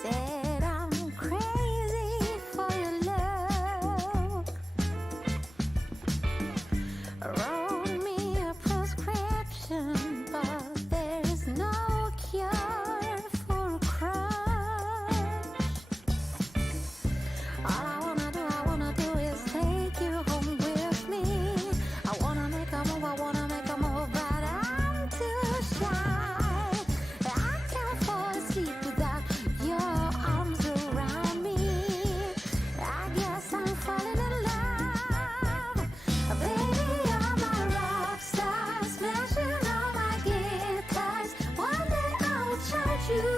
Said I'm crazy for your love. Wrote me a prescription, but there's no cure for a crush. All I wanna do is take you home with me. I wanna make a move, but I'm too shy. I can't fall asleep without your arms around me. I guess I'm falling in love. Baby, you're my rock star, smashing all my guitars. One day I will charge you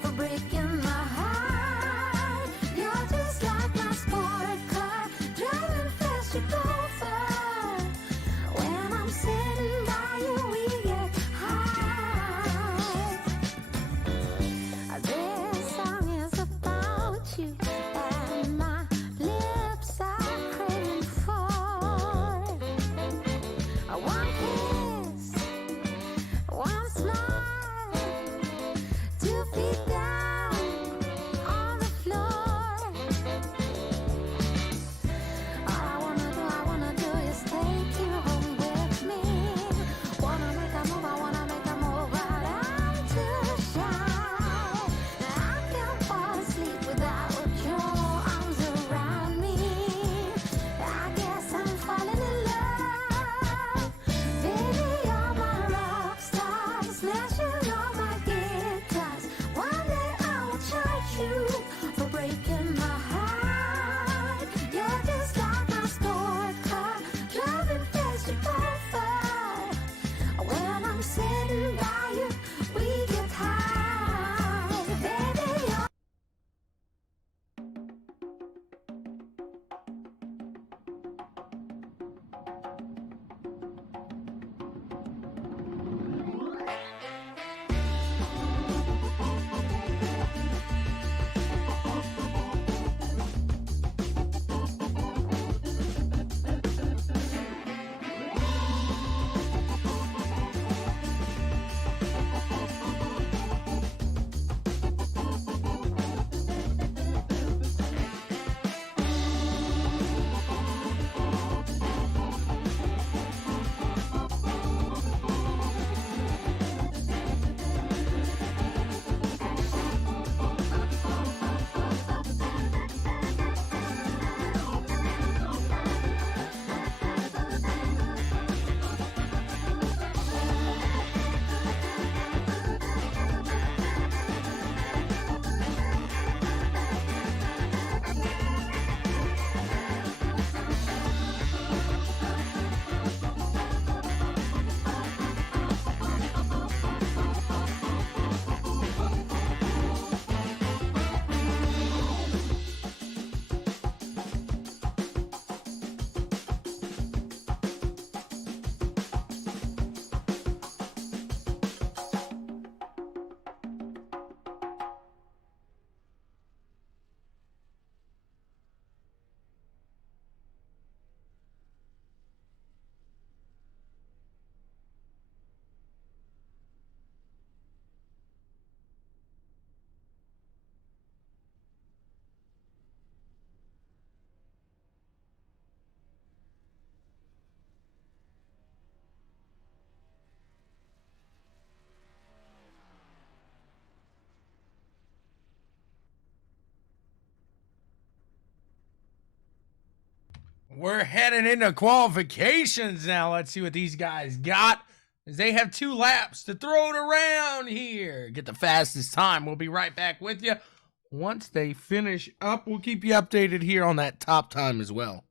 for breaking my heart. You're just like my sport car, driving fast, you go far. When I'm sitting by you, we get high. This song is about you, and my lips are craving for one kiss, one smile, 2 feet down on the floor. All I wanna do is take you home with me. Wanna make a move, but I'm too shy. I can't fall asleep without your arms around me. I guess I'm falling in love. Baby, you're my rock star, smashing all my guitars. One day I will charge you for breaking my heart. You're just like my sport car, driving fast, you go far. When I'm sitting by you, we get high. Baby, you're We're heading into qualifications now. Let's see what these guys got, as they have 2 laps to throw it around here. Get the fastest time. We'll be right back with you. Once they finish up, we'll keep you updated here on that top time as well.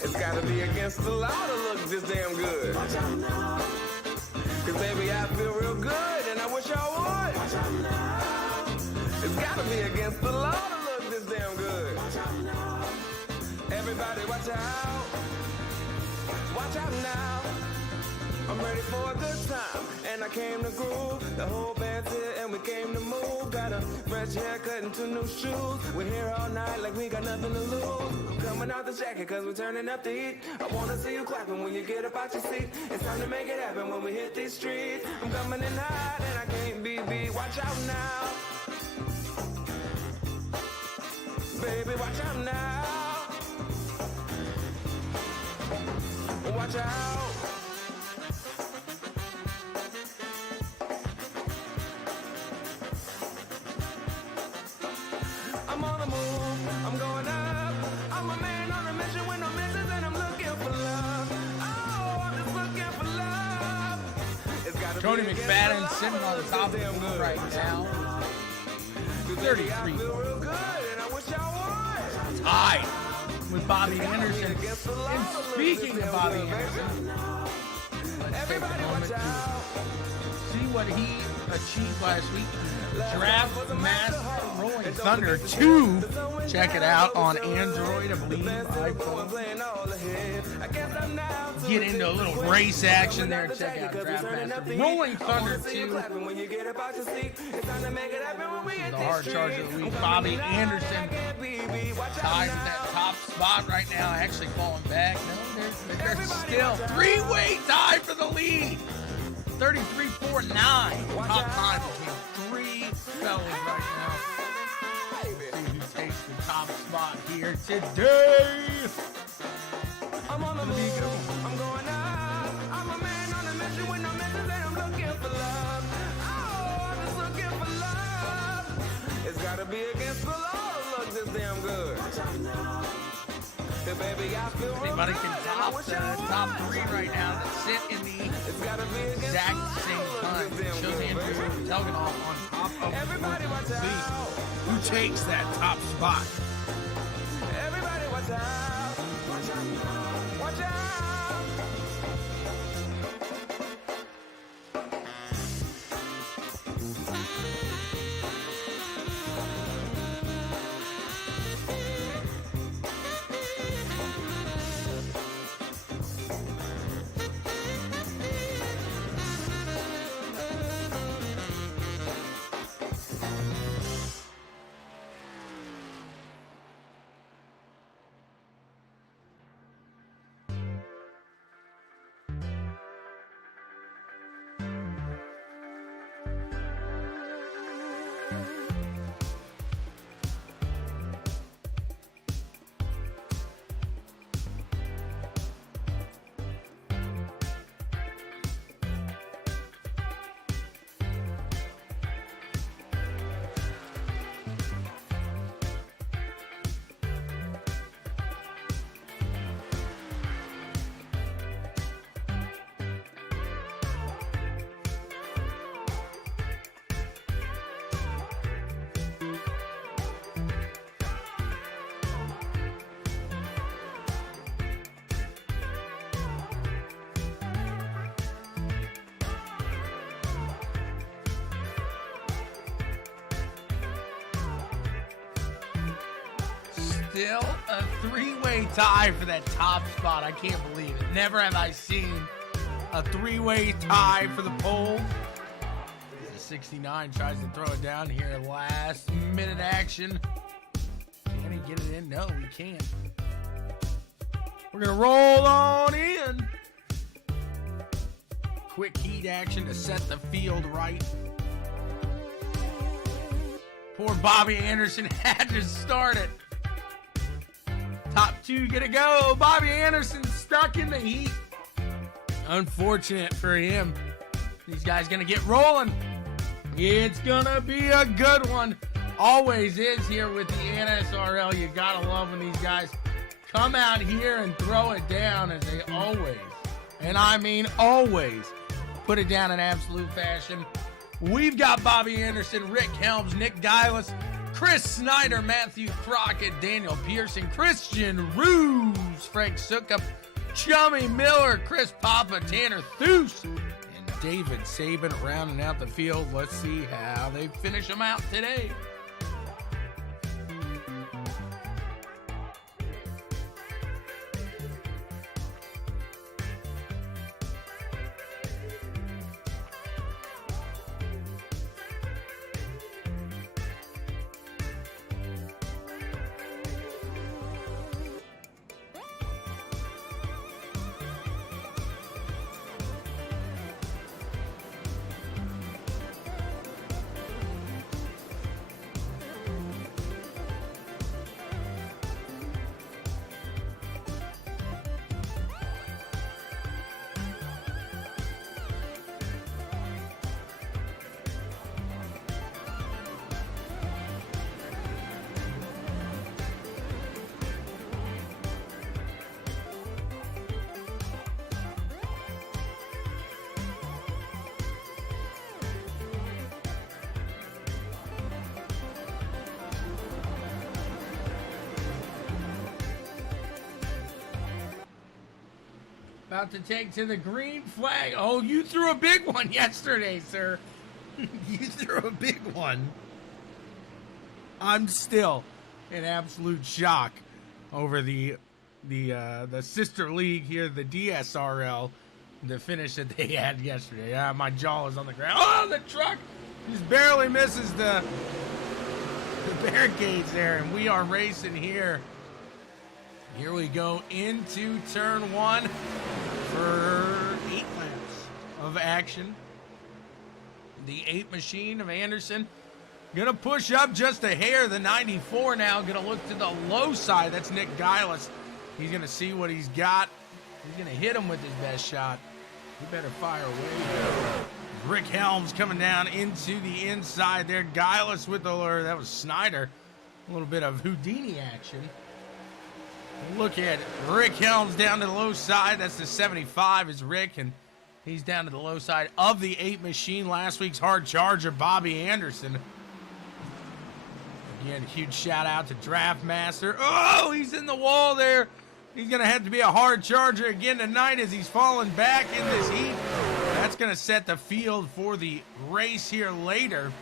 It's gotta be against the law to look this damn good. Watch out now. Cause baby, I feel real good and I wish I would. Watch out now. It's gotta be against the law to look this damn good. Watch out now. Everybody watch out. Watch out now. I'm ready for a good time, and I came to groove. The whole band's here, and we came to move. Got a fresh haircut and 2 new shoes. We're here all night like we got nothing to lose. I'm coming out the jacket, cause we're turning up the heat. I wanna see you clapping when you get up out your seat. It's time to make it happen when we hit these streets. I'm coming in hot, and I can't be beat. Watch out now. Baby, watch out now. Watch out. I'm on the move, I'm going up. I'm a man on a mission with no missions, and I'm looking for love. Oh, I'm just looking for love. It's gotta Cody be McFadden against the sitting law on the to top of look the this move damn right good. now. Baby, I 33 feel real good, and I wish I would. tied with Bobby Anderson. And speaking of Bobby Anderson, let's take a moment to see what he achieved last week. Draft Master Rolling Thunder 2. Check it out on Android, I believe, iPhone. Get into a little race action there. Check out Draft Master Rolling Thunder 2. The hard charger of the week, Bobby Anderson, tied with that top spot right now. Actually falling back. No, there's still three-way tie for the lead. 33-49. Top time between 3 fellas right now. See who takes the top spot here today. I'm on the move, I'm going up. I'm a man on a mission with no missions, and I'm looking for love. Oh, I'm just looking for love. It's gotta be against the law to look this damn good. Hey, baby, I feel real Anybody good, can and I top wish the I would. top 3 right now that sit in the It's gotta be against exact the law same to look time. this damn Shows good, Andrew baby. Telganoff on top of Everybody the watch board. See out. who takes that top spot. Everybody watch out. Watch out. Watch out. Still a 3-way tie for that top spot. I can't believe it. Never have I seen a 3-way tie for the pole. The 69 tries to throw it down here. Last minute action. Can he get it in? No, he can't. We're going to roll on in. Quick heat action to set the field right. Poor Bobby Anderson had to start it. Top 2 gonna go. Bobby Anderson stuck in the heat. Unfortunate for him. These guys gonna get rolling. It's gonna be a good one. Always is here with the NSRL. You gotta love when these guys come out here and throw it down as they always, and I mean always, put it down in absolute fashion. We've got Bobby Anderson, Rick Helms, Nick Geilis, Chris Snyder, Matthew Crockett, Daniel Pearson, Christian Ruse, Frank Sukup, Chummy Miller, Chris Papa, Tanner Thues, and David Saban rounding out the field. Let's see how they finish them out today. About to take to the green flag. Oh, you threw a big one yesterday, sir. You threw a big one. I'm still in absolute shock over the sister league here, the DSRL, the finish that they had yesterday. My jaw is on the ground. Oh, the truck just barely misses the barricades there, and we are racing here. Here we go into turn one for 8 laps of action. The 8 machine of Anderson gonna push up just a hair. The 94 now gonna look to the low side. That's Nick Giles. He's gonna see what he's got. He's gonna hit him with his best shot. He better fire away. Rick Helms coming down into the inside there. Giles with the lure. That was Snyder. A little bit of Houdini action. Look at Rick Helms down to the low side. That's the 75 is Rick, and he's down to the low side of the 8 machine. Last week's hard charger, Bobby Anderson. Again, huge shout out to Draft Master. Oh, he's in the wall there. He's going to have to be a hard charger again tonight as he's falling back in this heat. That's going to set the field for the race here later.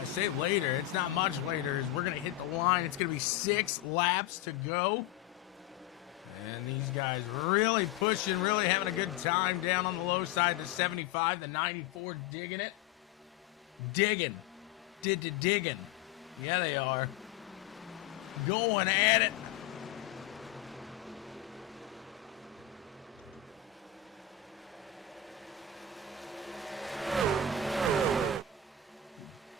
I say later, it's not much later, as we're going to hit the line. It's going to be 6 laps to go. And these guys really pushing, really having a good time down on the low side. The 75, the 94 digging it. Digging. Digging. Yeah, they are. Going at it.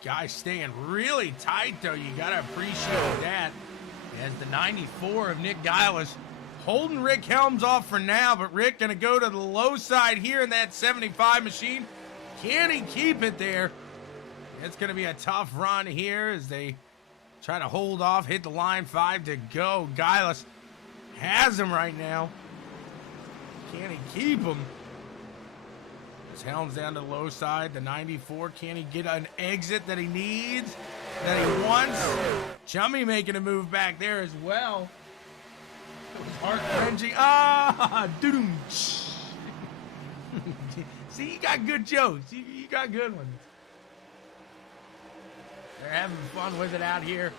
Guys staying really tight, though. You got to appreciate that. As the 94 of Nick Giles holding Rick Helms off for now, but Rick going to go to the low side here in that 75 machine. Can he keep it there? It's going to be a tough run here as they try to hold off, hit the line, 5 to go. Giles has him right now. Can he keep him? Helms down to the low side, the 94. Can he get an exit that he needs, that he wants? Chummy making a move back there as well. It was heart-wrenching. Doo-doom. See, you got good jokes. You got good ones. They're having fun with it out here.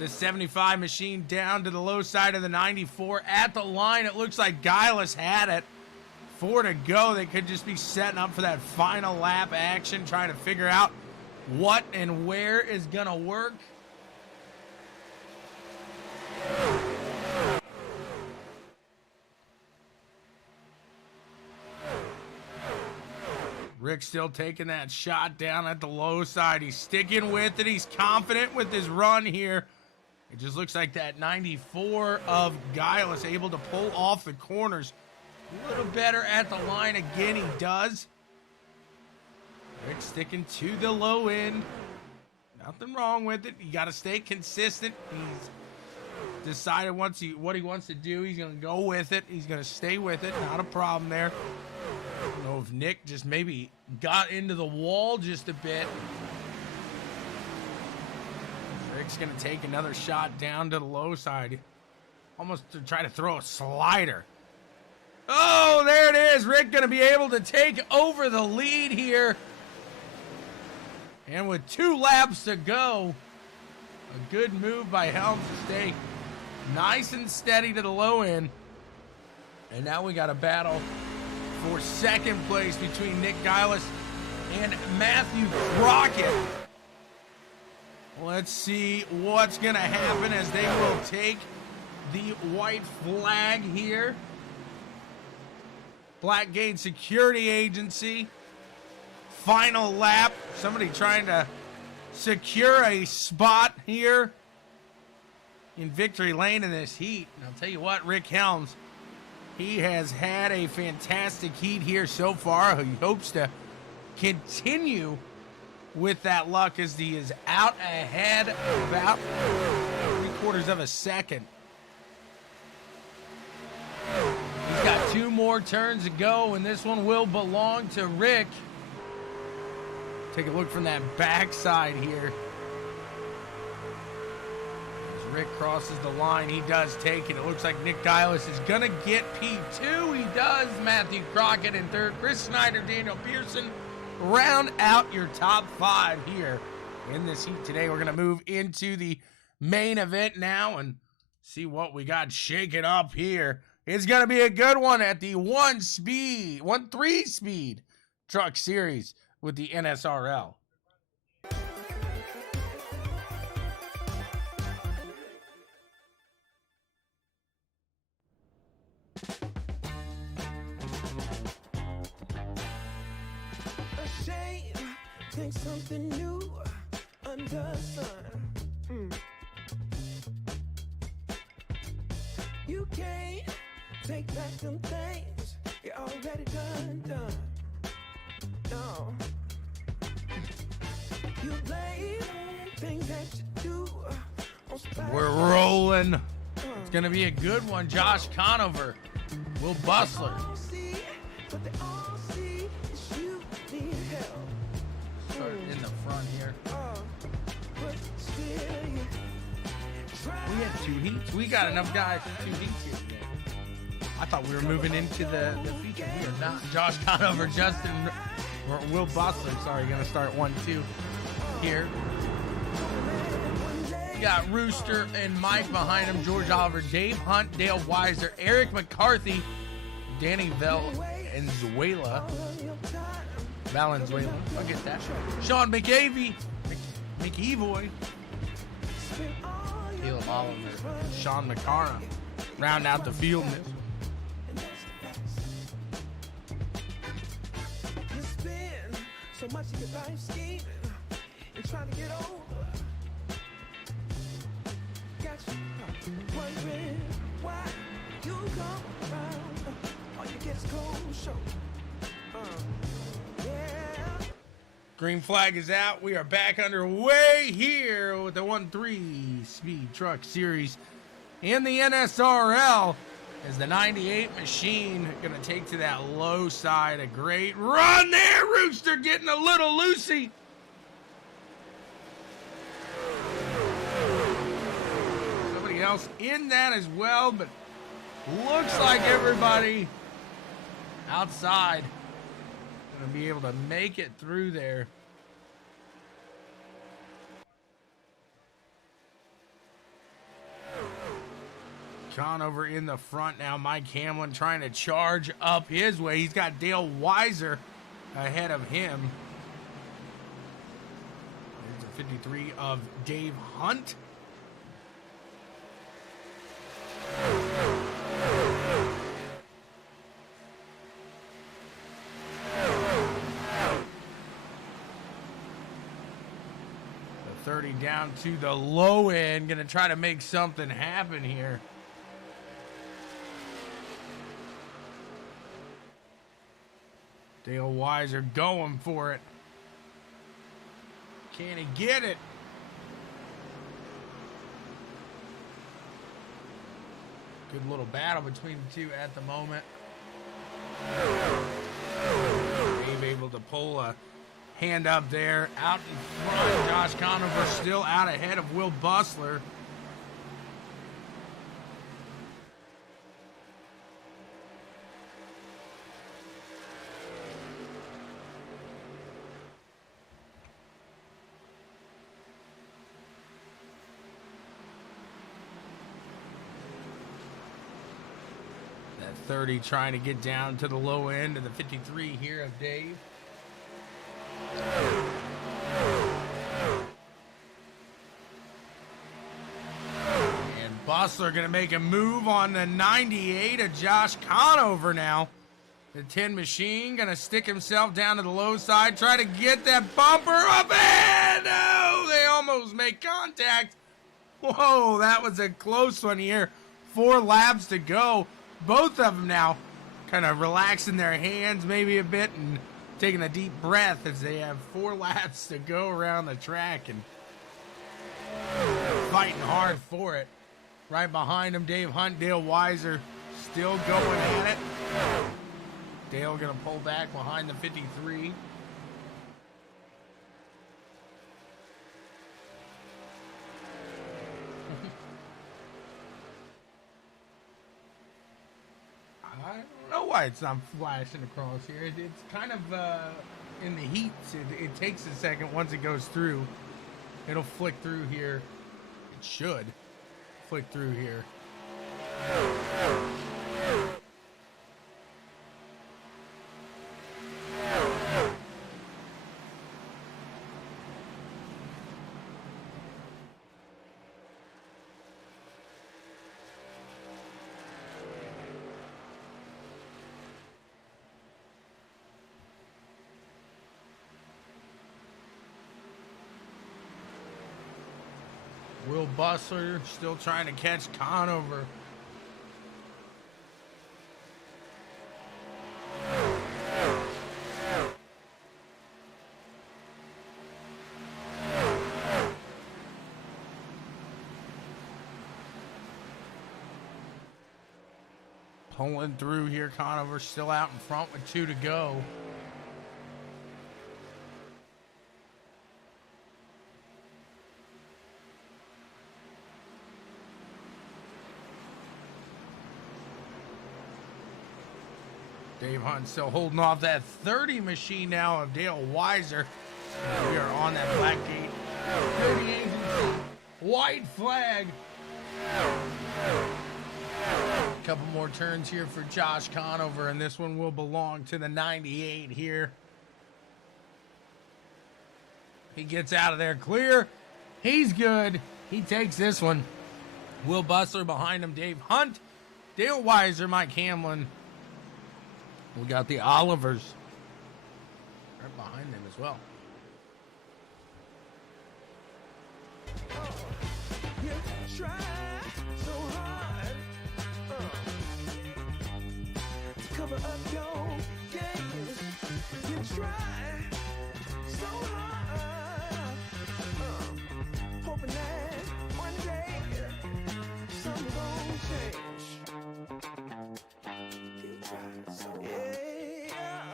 The 75 machine down to the low side of the 94. At the line, it looks like Giles had it. 4 to go. They could just be setting up for that final lap action, trying to figure out what and where is going to work. Rick still taking that shot down at the low side. He's sticking with it. He's confident with his run here. It just looks like that 94 of Giles able to pull off the corners. A little better at the line again, he does. Rick sticking to the low end. Nothing wrong with it. You got to stay consistent. He's decided what he wants to do. He's going to go with it. He's going to stay with it. Not a problem there. I don't know if Nick just maybe got into the wall just a bit. Rick's going to take another shot down to the low side. Almost to try to throw a slider. Oh, there it is. Rick going to be able to take over the lead here. And with 2 laps to go, a good move by Helms to stay nice and steady to the low end. And now we got a battle for second place between Nick Geilis and Matthew Crockett. Let's see what's going to happen as they will take the white flag here. Blackgate Security Agency. Final lap. Somebody trying to secure a spot here in victory lane in this heat. And I'll tell you what, Rick Helms, he has had a fantastic heat here so far. He hopes to continue with that luck as he is out ahead about 3/4 of a second. He's got 2 more turns to go, and this one will belong to Rick. Take a look from that backside here. As Rick crosses the line, he does take it. It looks like Nick Geilis is going to get P2. He does. Matthew Crockett in third. Chris Snyder, Daniel Pearson. Round out your top 5 here in this heat today. We're going to move into the main event now and see what we got shaking up here. It's going to be a good one at the 1-3 speed truck series with the NSRL. Think something new under the sun. You can't take back them things you already done. No. You blame things that you do on somebody. We're rolling. It's going to be a good one. Josh Conover, Will Bustler. But they all see is you need help. In the front here. We have 2 heats. We got enough guys for 2 heats here today. I thought we were moving into the feature. We are not. Josh Conover, Justin, or Will Bostler, sorry, going to start 1-2 here. We got Rooster and Mike behind him. George Oliver, Dave Hunt, Dale Weiser, Eric McCarthy, Danny Valenzuela. Valenzuela. I'll get that. Sean McAvey. McEvoy. Caleb Oliver. Sean McCarra. Round out the field in this. You spend so much of your life scheming and trying to get over. Got you wondering why you come around. All you get is cold show. Green flag is out. We are back underway here with the 1-3 Speed Truck Series in the NSRL as the 98 machine going to take to that low side. A great run there. Rooster getting a little loosey. Somebody else in that as well, but looks like everybody outside going to be able to make it through there. Conover in the front now. Mike Hamlin trying to charge up his way. He's got Dale Weiser ahead of him. There's a 53 of Dave Hunt. The 30 down to the low end. Gonna try to make something happen here. Dale Weiser going for it. Can he get it? Good little battle between the two at the moment. Dave able to pull a hand up there. Out in front, Josh Conover still out ahead of Will Bustler. 30 trying to get down to the low end of the 53 here of Dave. And Bustler going to make a move on the 98 of Josh Conover now. The 10 machine going to stick himself down to the low side, try to get that bumper up, and no, they almost make contact. Whoa, that was a close one here. 4 laps to go. Both of them now kind of relaxing their hands maybe a bit and taking a deep breath as they have 4 laps to go around the track and fighting hard for it. Right behind him, Dave Hunt, Dale Weiser still going at it. Dale going to pull back behind the 53. I don't know why it's not flashing across here. It's kind of in the heat. It takes a second once it goes through. It'll flick through here. It should flick through here. Will Bustler still trying to catch Conover. Pulling through here, Conover still out in front with 2 to go. Dave Hunt still holding off that 30 machine now of Dale Weiser. We are on that black gate. 38 white flag. A couple more turns here for Josh Conover, and this one will belong to the 98 here. He gets out of there clear. He's good. He takes this one. Will Bustler behind him. Dave Hunt, Dale Weiser, Mike Hamlin. We got the Olivers right behind them as well. You try so hard to cover up your games. You try so hard, hoping that one day something gon' change. You try so hard. Yeah.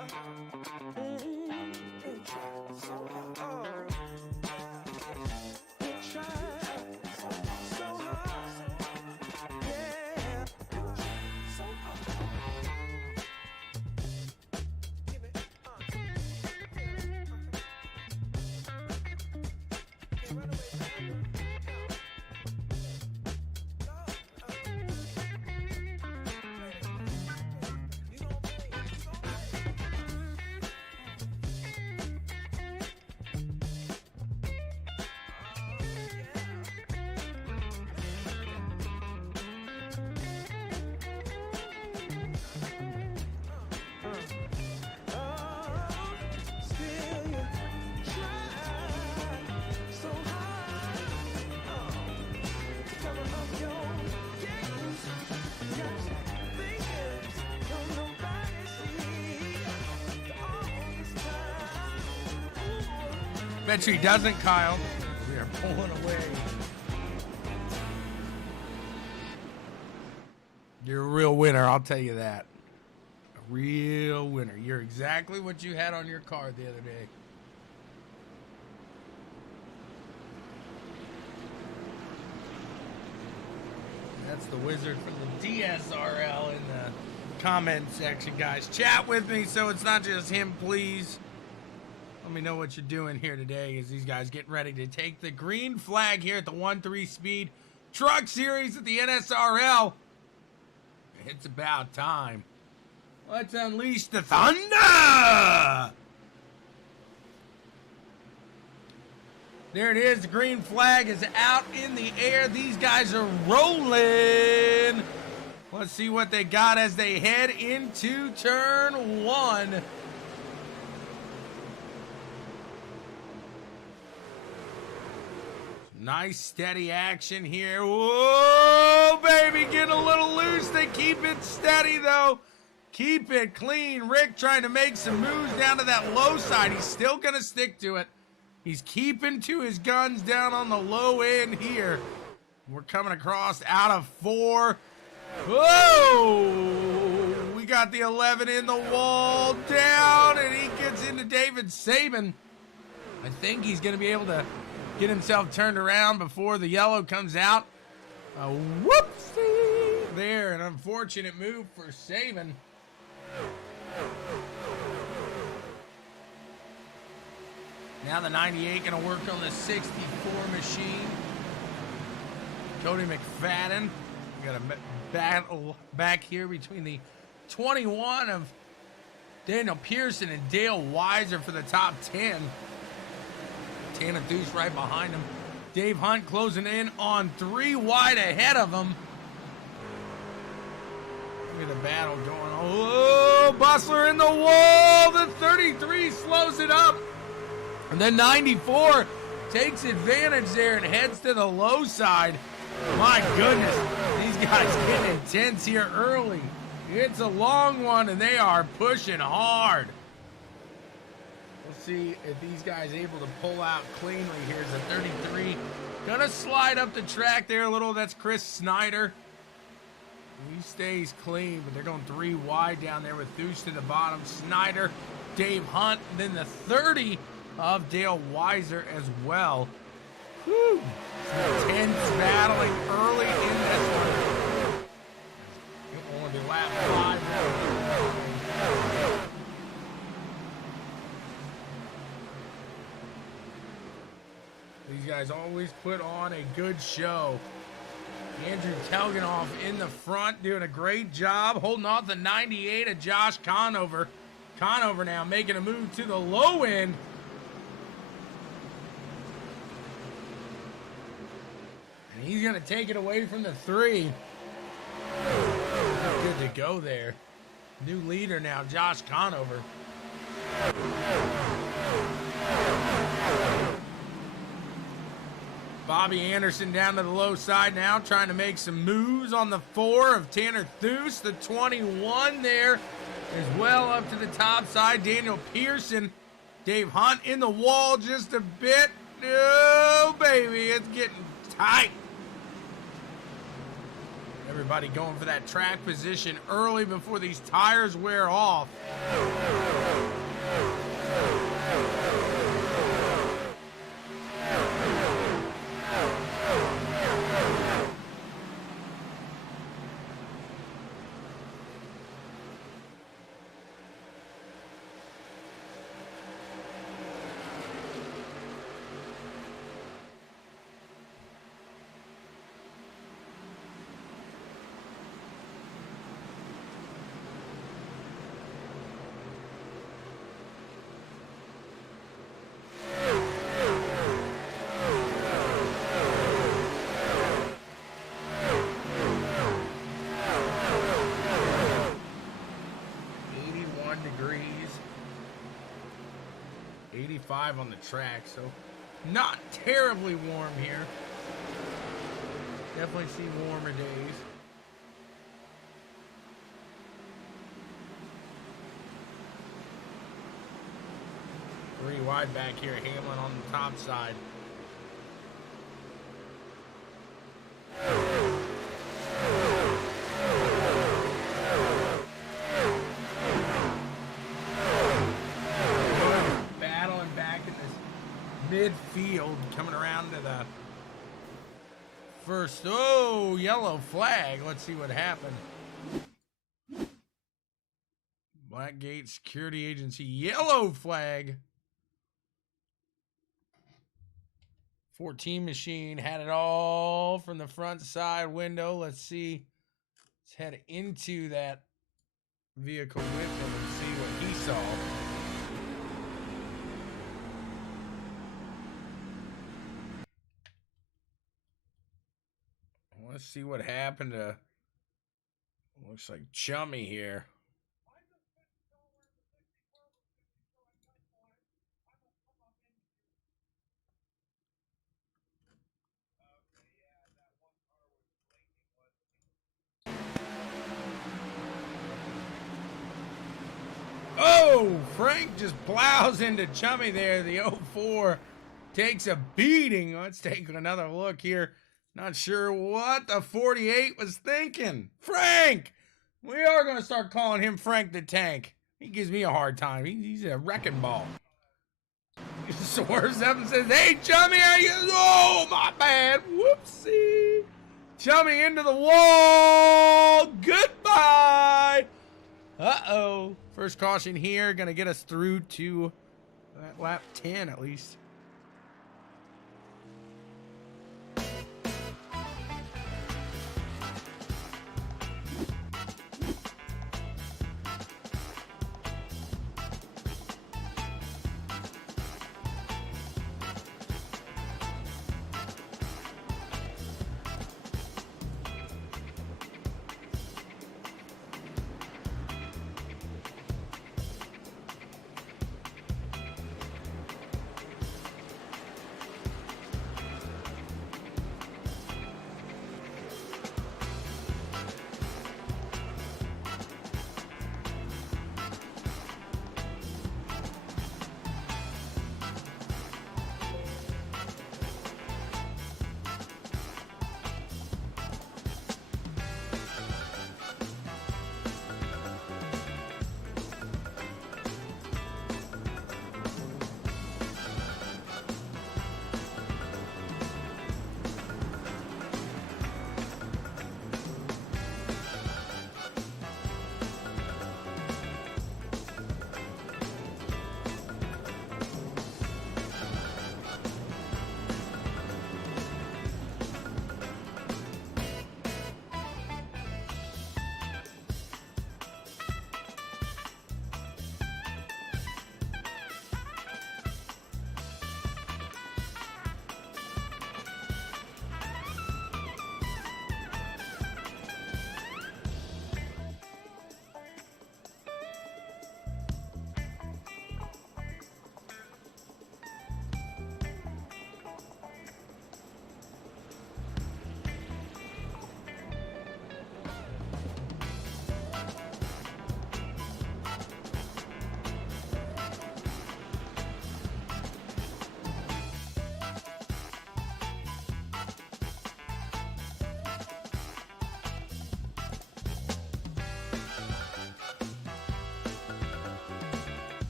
You try so hard. You try so hard. Yeah. You try so hard. Give it run away, Bet you he doesn't, Kyle. We are pulling away. You're a real winner, I'll tell you that. A real winner. You're exactly what you had on your card the other day. That's the wizard from the DSRL in the comment section, guys. Chat with me so it's not just him, please. Let me know what you're doing here today as these guys getting ready to take the green flag here at the 1-3 Speed Truck Series at the NSRL. It's about time. Let's unleash the thunder! There it is. The green flag is out in the air. These guys are rolling. Let's see what they got as they head into turn 1. Nice steady action here. Whoa, baby, getting a little loose. They keep it steady, though. Keep it clean. Rick trying to make some moves down to that low side. He's still going to stick to it. He's keeping to his guns down on the low end here. We're coming across out of 4. Whoa! We got the 11 in the wall down, and he gets into David Saban. I think he's going to be able to get himself turned around before the yellow comes out. A whoopsie there. An unfortunate move for Saban. Now the 98 going to work on the 64 machine. Cody McFadden. We got a battle back here between the 21 of Daniel Pearson and Dale Weiser for the top 10. Tanner Deuce right behind him. Dave Hunt closing in on 3 wide ahead of him. Look at the battle going on. Oh, Bustler in the wall. The 33 slows it up. And then 94 takes advantage there and heads to the low side. My goodness, these guys getting intense here early. It's a long one, and they are pushing hard. We'll see if these guys are able to pull out cleanly. Here's a 33. Gonna slide up the track there a little. That's Chris Snyder. He stays clean, but they're going 3 wide down there with Thuce to the bottom. Snyder, Dave Hunt, and then the 30 of Dale Weiser as well. Whew. Intense battling early in this one. It will only be lap 5. These guys always put on a good show. Andrew Telgenoff in the front doing a great job holding off the 98 of Josh Conover. Conover now making a move to the low end. And he's going to take it away from the 3. Good to go there. New leader now, Josh Conover. Bobby Anderson down to the low side now, trying to make some moves on the 4 of Tanner Thuce. The 21 there is well up to the top side. Daniel Pearson, Dave Hunt in the wall just a bit. Oh, baby, it's getting tight. Everybody going for that track position early before these tires wear off. On the track, so not terribly warm here. Definitely see warmer days. Three wide back here, Hamlin on the top side. Midfield coming around to the first. Oh, yellow flag. Let's see what happened. Blackgate Security Agency, yellow flag. 14 machine had it all from the front side window. Let's see Let's head into that vehicle with him and see what he saw. Let's see what happened to, looks like Chummy here. Oh, Frank just plows into Chummy there. The 04 takes a beating. Let's take another look here. Not sure what the 48 was thinking. Frank! We are going to start calling him Frank the Tank. He gives me a hard time. He's a wrecking ball. He swerves up and says, hey, Chummy, how you? Oh, my bad. Whoopsie. Chummy into the wall. Goodbye. Uh-oh. First caution here. Going to get us through to that lap 10 at least.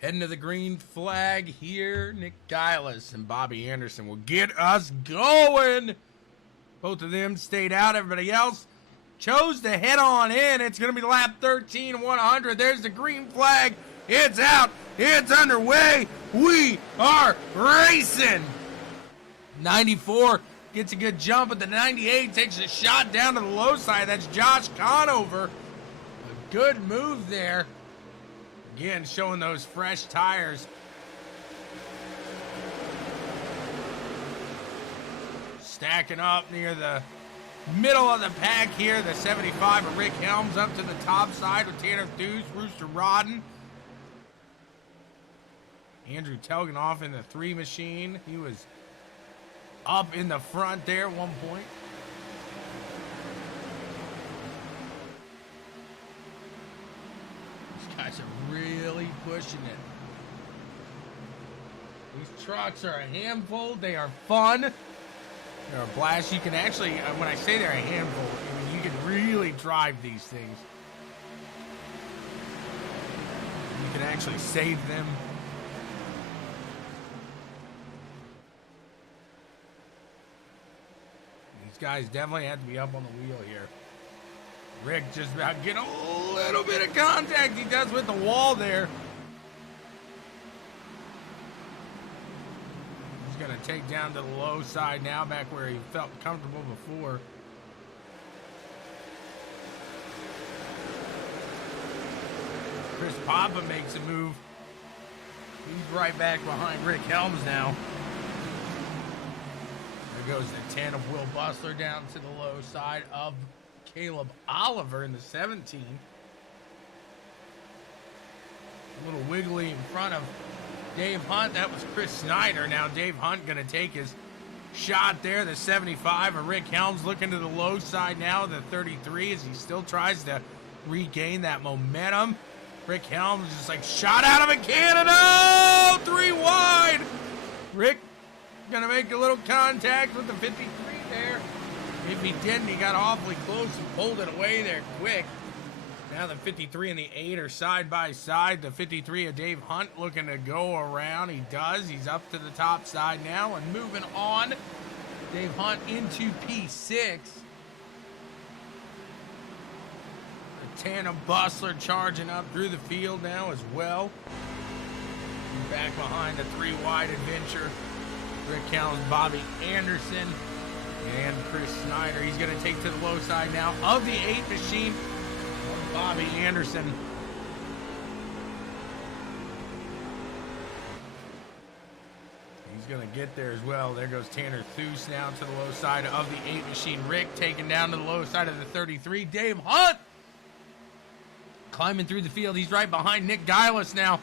Heading to the green flag here. Nick Gillis and Bobby Anderson will get us going. Both of them stayed out. Everybody else chose to head on in. It's going to be lap 13, 100. There's the green flag. It's out. It's underway. We are racing. 94 gets a good jump, but the 98 takes a shot down to the low side. That's Josh Conover. A good move there. Again, showing those fresh tires. Stacking up near the middle of the pack here. The 75 of Rick Helms up to the top side with Tanner Theus, Rooster Rodden. Andrew Telgenoff in the 3 machine. He was up in the front there at one point. These guys are really pushing it. These trucks are a handful. They are fun. They're a blast. You can actually, when I say they're a handful, I mean, you can really drive these things. You can actually save them. These guys definitely have to be up on the wheel here. Rick just about getting a little bit of contact. He does with the wall there. He's going to take down to the low side now, back where he felt comfortable before. Chris Papa makes a move. He's right back behind Rick Helms now. There goes the 10 of Will Bustler down to the low side of Caleb Oliver in the 17. A little wiggly in front of Dave Hunt. That was Chris Snyder. Now Dave Hunt going to take his shot there. The 75 of Rick Helms looking to the low side now. The 33 as he still tries to regain that momentum. Rick Helms just like shot out of a cannon. Oh, 3 wide. Rick going to make a little contact with the 53 there. If he didn't, he got awfully close and pulled it away there quick. Now the 53 and the 8 are side by side. The 53 of Dave Hunt looking to go around. He does. He's up to the top side now and moving on. Dave Hunt into P6. The 10 of Bustler charging up through the field now as well. Back behind the 3 wide adventure. Rick Helms, Bobby Anderson, and Chris Snyder. He's going to take to the low side now of the 8 machine. Bobby Anderson. He's going to get there as well. There goes Tanner Theus now to the low side of the 8 machine. Rick taken down to the low side of the 33. Dave Hunt climbing through the field. He's right behind Nick Geilis now,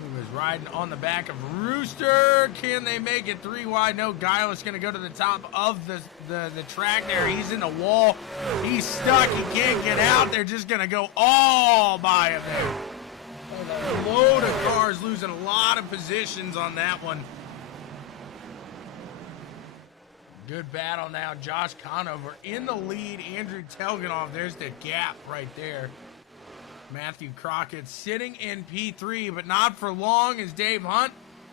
who is riding on the back of Rooster. Can they make it 3 wide? No, Geilis going to go to the top of the track there. He's in the wall. He's stuck. He can't get out. They're just going to go all by him there. A load of cars losing a lot of positions on that one. Good battle now. Josh Conover in the lead. Andrew Telgenoff. There's the gap right there. Matthew Crockett sitting in P3, but not for long as Dave Hunt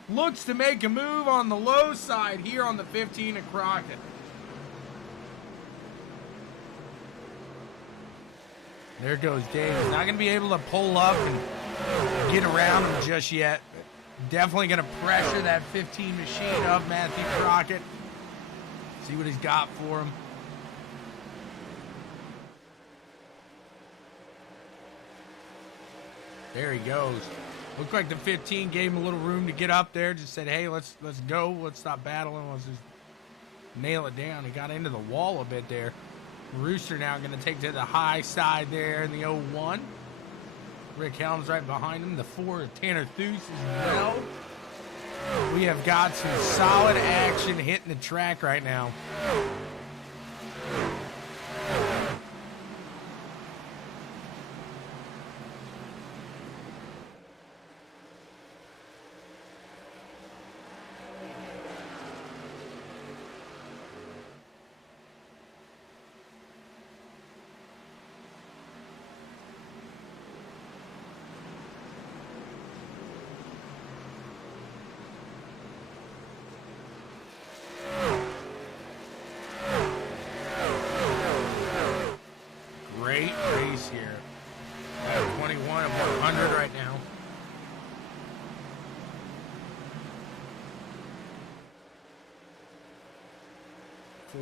looks to make a move on the low side here on the 15 of Crockett. There goes Dave. He's not going to be able to pull up and get around him just yet. Definitely going to pressure that 15 machine of Matthew Crockett. See what he's got for him. There he goes. Looked like the 15 gave him a little room to get up there. Just said, hey, let's go. Let's stop battling. Let's just nail it down. He got into the wall a bit there. Rooster now going to take to the high side there in the 01. Rick Helms right behind him. The 4 of Tanner Theus as well. We have got some solid action hitting the track right now.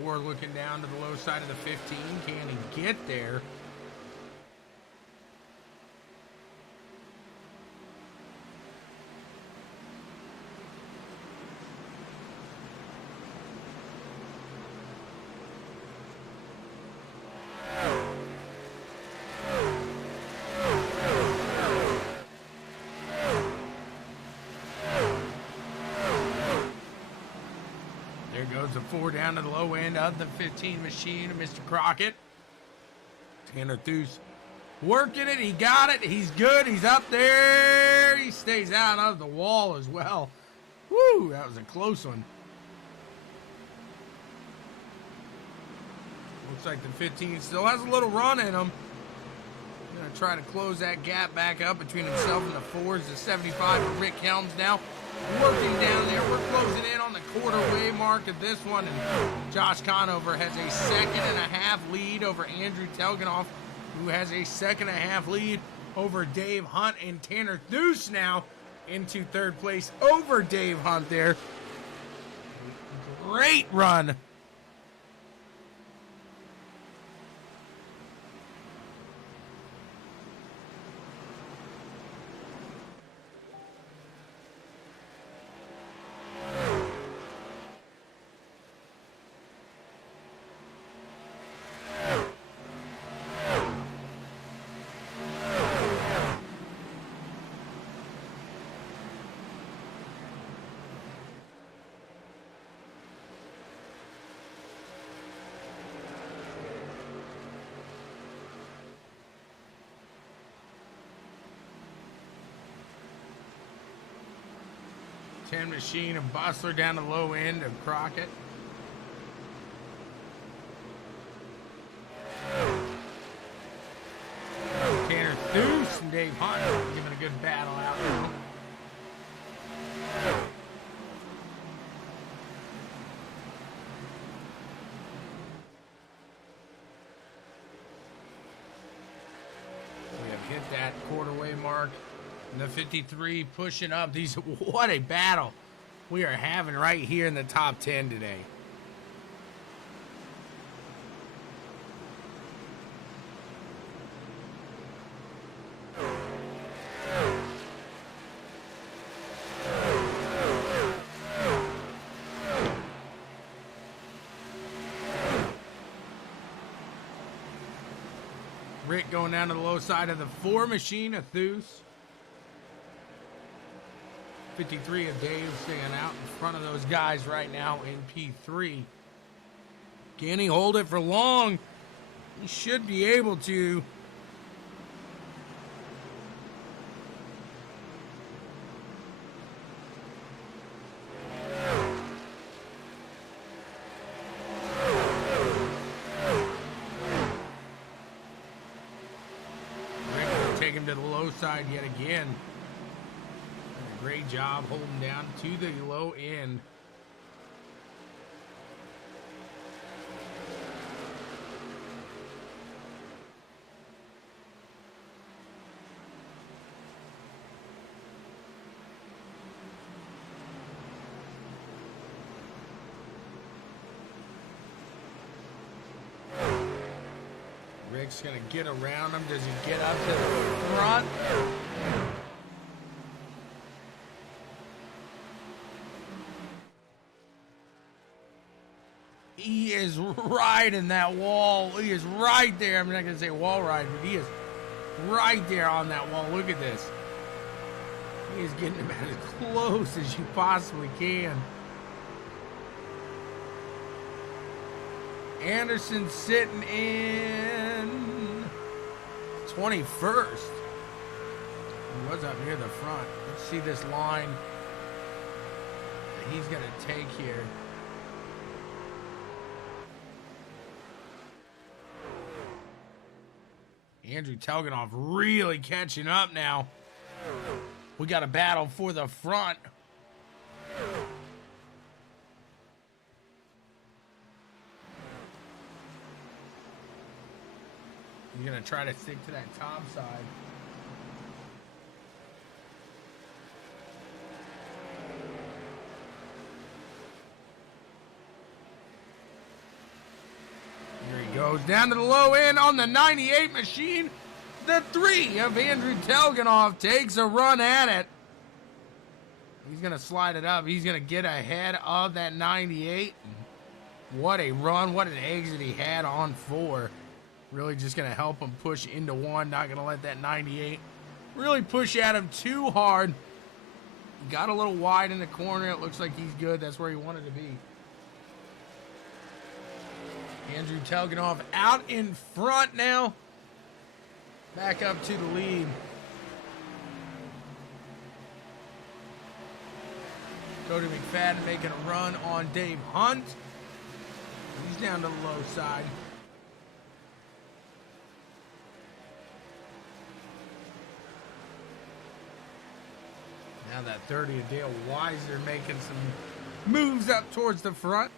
4 looking down to the low side of the 15. Can he get there? Goes a 4 down to the low end of the 15 machine of Mr. Crockett. Terphouse working it. He got it. He's good. He's up there. He stays out of the wall as well. Woo, that was a close one. Looks like the 15 still has a little run in him. Gonna try to close that gap back up between himself and the 4s. The 75 for Rick Helms now. Working down there. We're closing in on the quarter-way mark of this one. And Josh Conover has a 2.5 lead over Andrew Telganoff, who has a 2.5 lead over Dave Hunt. And Terphouse now into 3rd place over Dave Hunt there. Great run. Ten machine of Bustler down the low end of Crockett. Terphouse and Dave Hunt giving a good battle out there. We have hit that quarter-way mark. And the 53 pushing up. What a battle we are having right here in the top 10 today. Rick going down to the low side of the 4 machine of Terphouse. 53 of Dave staying out in front of those guys right now in P3. Can he hold it for long? He should be able to. Rick will take him to the low side yet again. Great job holding down to the low end. Rick's gonna get around him. Does he get up to the front? He is right in that wall. He is right there. I'm not going to say wall ride, but he is right there on that wall. Look at this. He is getting him as close as you possibly can. Anderson sitting in 21st. He was up near the front. Let's see this line that he's going to take here. Andrew Telganoff really catching up now. We got a battle for the front. He's going to try to stick to that top side. goes down to the low end on the 98 machine. The 3 of Andrew Telganoff takes a run at it. He's going to slide it up. He's going to get ahead of that 98. What a run. What an exit he had on 4. Really just going to help him push into 1. Not going to let that 98 really push at him too hard. Got a little wide in the corner. It looks like he's good. That's where he wanted to be. Andrew Telganoff out in front now. Back up to the lead. Cody McFadden making a run on Dave Hunt. He's down to the low side. Now that 30 of Dale Weiser making some moves up towards the front.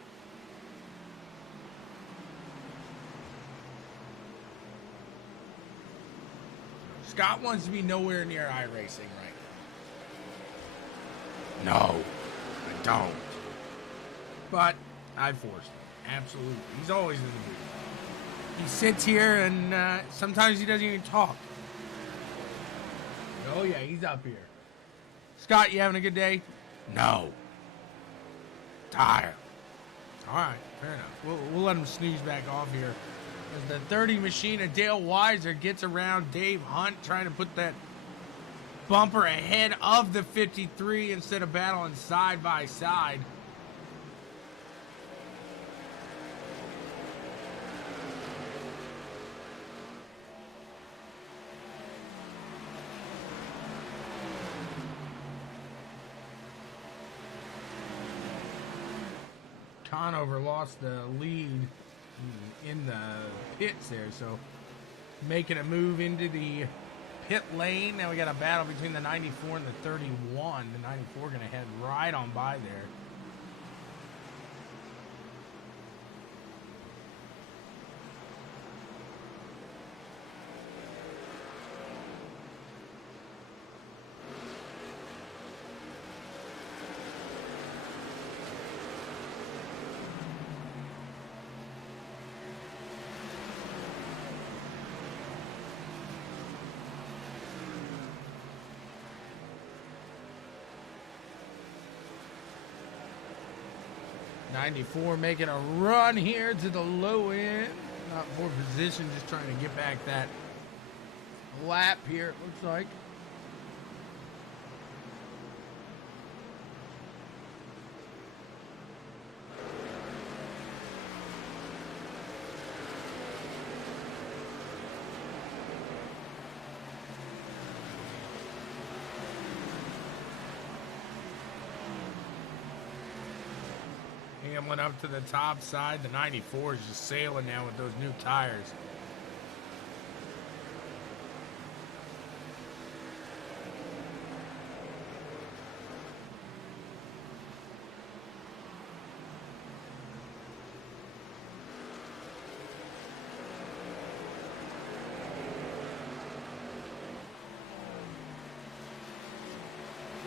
Scott wants to be nowhere near iRacing right now. No, I don't. But I forced him. Absolutely. He's always in the mood. He sits here and sometimes he doesn't even talk. Oh yeah, he's up here. Scott, you having a good day? No. Tired. All right, fair enough. We'll let him snooze back off here. As the 30 machine of Dale Weiser gets around Dave Hunt, trying to put that bumper ahead of the 53 instead of battling side by side. Conover lost the lead in the pits there, so making a move into the pit lane. Now we got a battle between the 94 and the 31. The 94 going to head right on by there. '94 making a run here to the low end. Not for position, just trying to get back that lap here, it looks like. Hamlin up to the top side. The 94 is just sailing now with those new tires.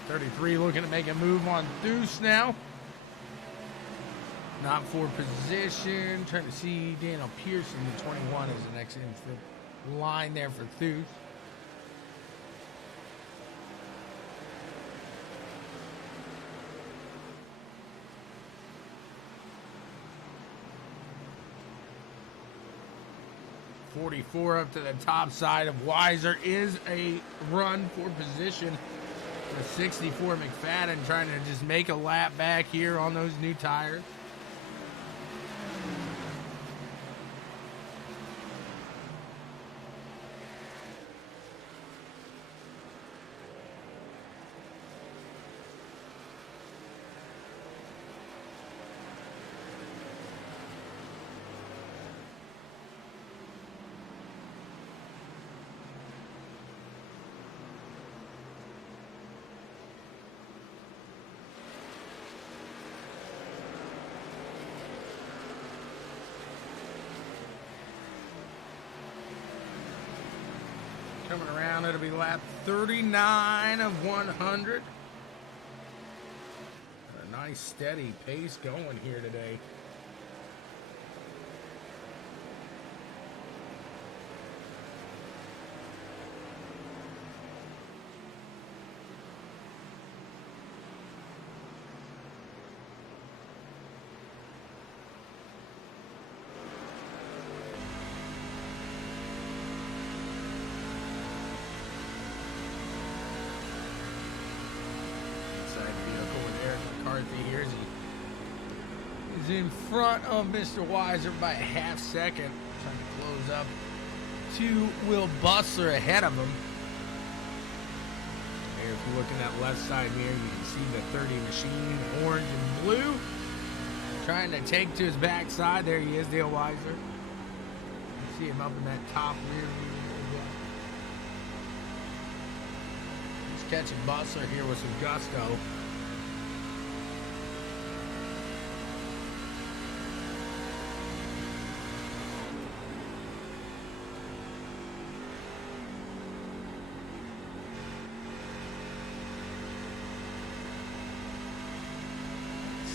'33 looking to make a move on Deuce now. Not for position. Trying to see Daniel Pearson, the 21, is the next in line there for Theus. '44 up to the top side of Weiser is a run for position. The 64 McFadden trying to just make a lap back here on those new tires. Coming around, it'll be lap 39 of 100. Got a nice steady pace going here today. is in front of Mr. Weiser by a half second. Trying to close up to Will Bustler ahead of him. There, if you look in that left side mirror, you can see the 30 machine, orange and blue. Trying to take to his backside. There he is, Dale Weiser. You see him up in that top rear view. He's catching Bustler here with some gusto.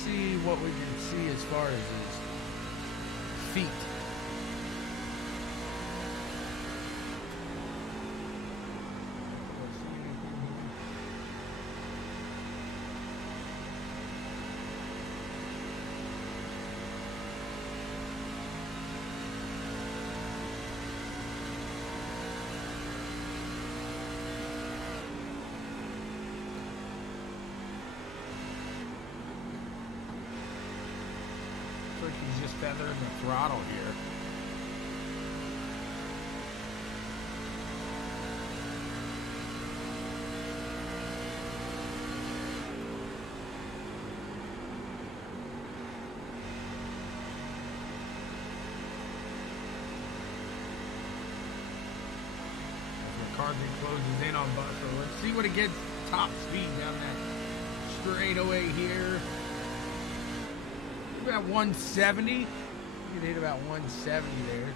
See what we can see as far as his feet. He's just feathering the throttle here. As McCarthy closes in on Bustler. Let's see what he gets top speed down that straightaway here. About 170. You can hit about 170 there.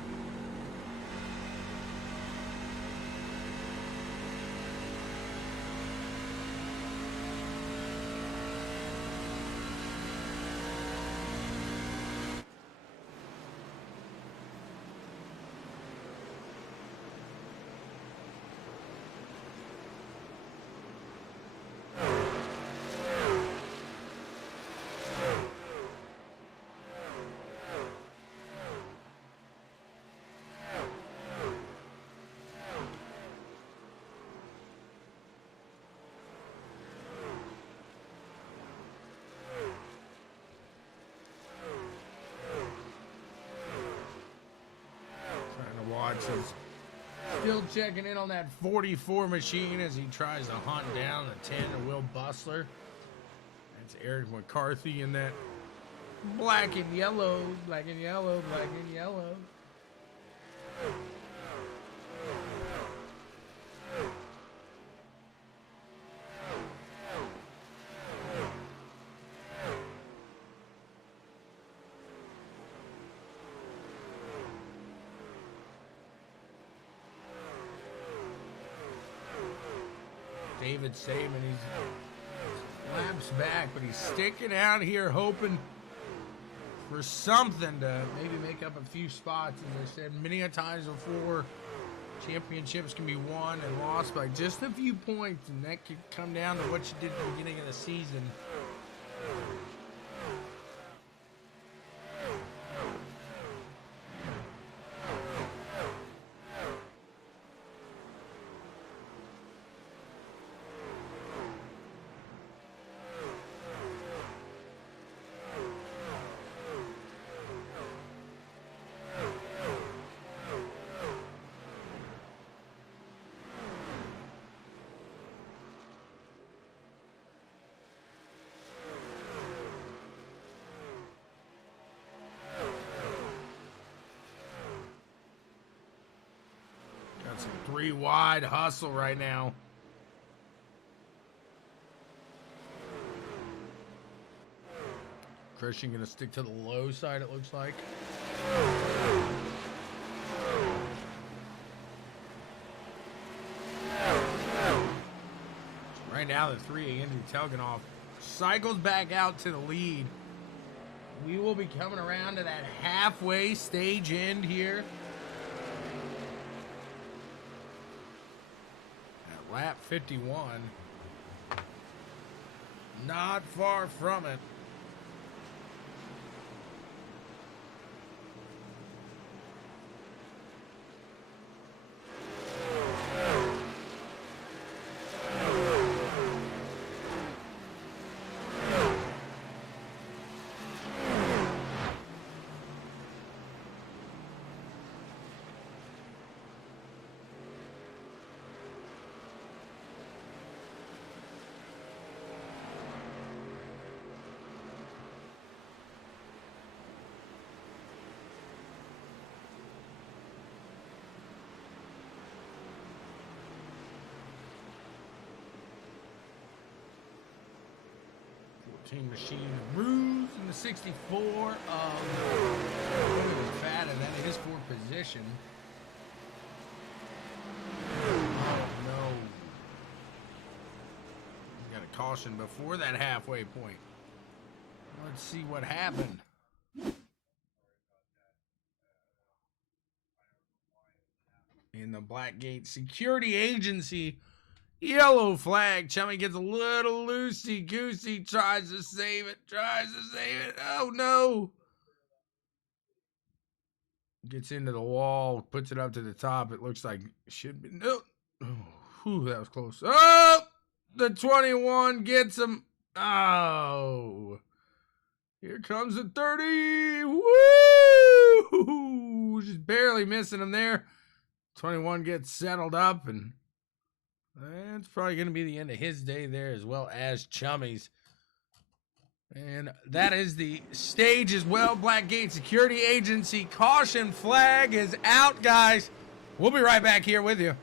Says, still checking in on that 44 machine as he tries to hunt down the 10 of Will Bustler. That's Eric McCarthy in that black and yellow, black and yellow, black and yellow. David Saban, he's laps back, but he's sticking out here hoping for something to maybe make up a few spots. As I said many a times before, championships can be won and lost by just a few points, and that could come down to what you did at the beginning of the season. Some 3 wide hustle right now. Christian gonna stick to the low side, it looks like. Right now the 3 Andrew Telganoff cycles back out to the lead. We will be coming around to that halfway stage end here. Lap 51. Not far from it. Team Machine Rouge in the 64 of Fat, and that is for position. Oh no. Got a caution before that halfway point. Let's see what happened. In the Blackgate Security Agency yellow flag, Chummy gets a little loosey-goosey, tries to save it. Oh no! Gets into the wall, puts it up to the top. It looks like it should be. No. Oh, whew, that was close. Oh! The 21 gets him. Oh! Here comes the 30. Woo! Just barely missing him there. 21 gets settled up, and that's probably going to be the end of his day there, as well as Chummy's. And that is the stage as well. Blackgate Security Agency caution flag is out, guys. We'll be right back here with you.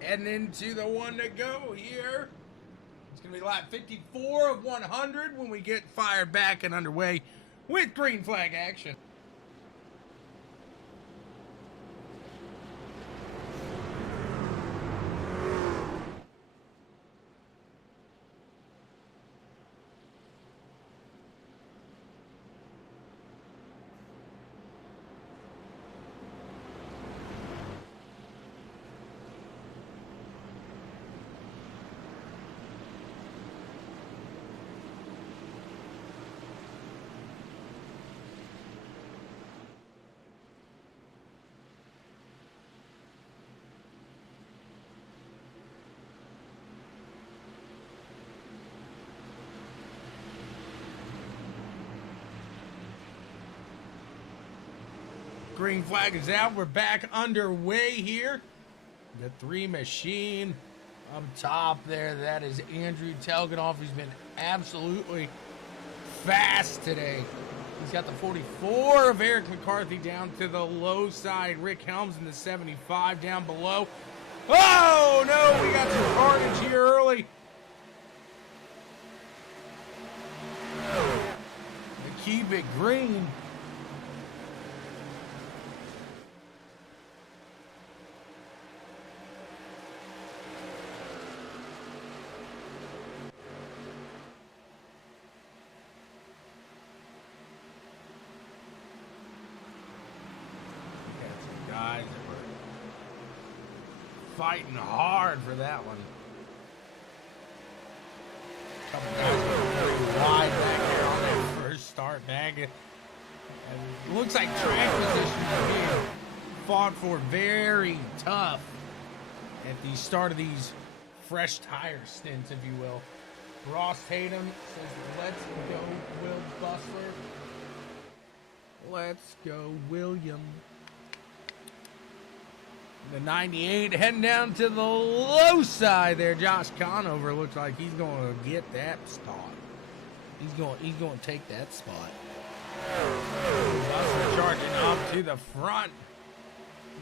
Heading into the one to go here. It's going to be lap 54 of 100 when we get fired back and underway with green flag action. Green flag is out. We're back underway here. The 3 machine up top there. That is Andrew Telganoff. He's been absolutely fast today. He's got the 44 of Eric McCarthy down to the low side. Rick Helms in the 75 down below. Oh, no, we got some carnage here early. They keep it green. Guys that were fighting hard for that one. Couple guys were very wide back there on that first start bag. It looks like track position is being fought for very tough at the start of these fresh tire stints, if you will. Ross Tatum says, "Let's go, Will Bustler. Let's go, William." The 98 heading down to the low side there. Josh Conover looks like he's going to get that spot. He's going to take that spot. Buster charging up to the front.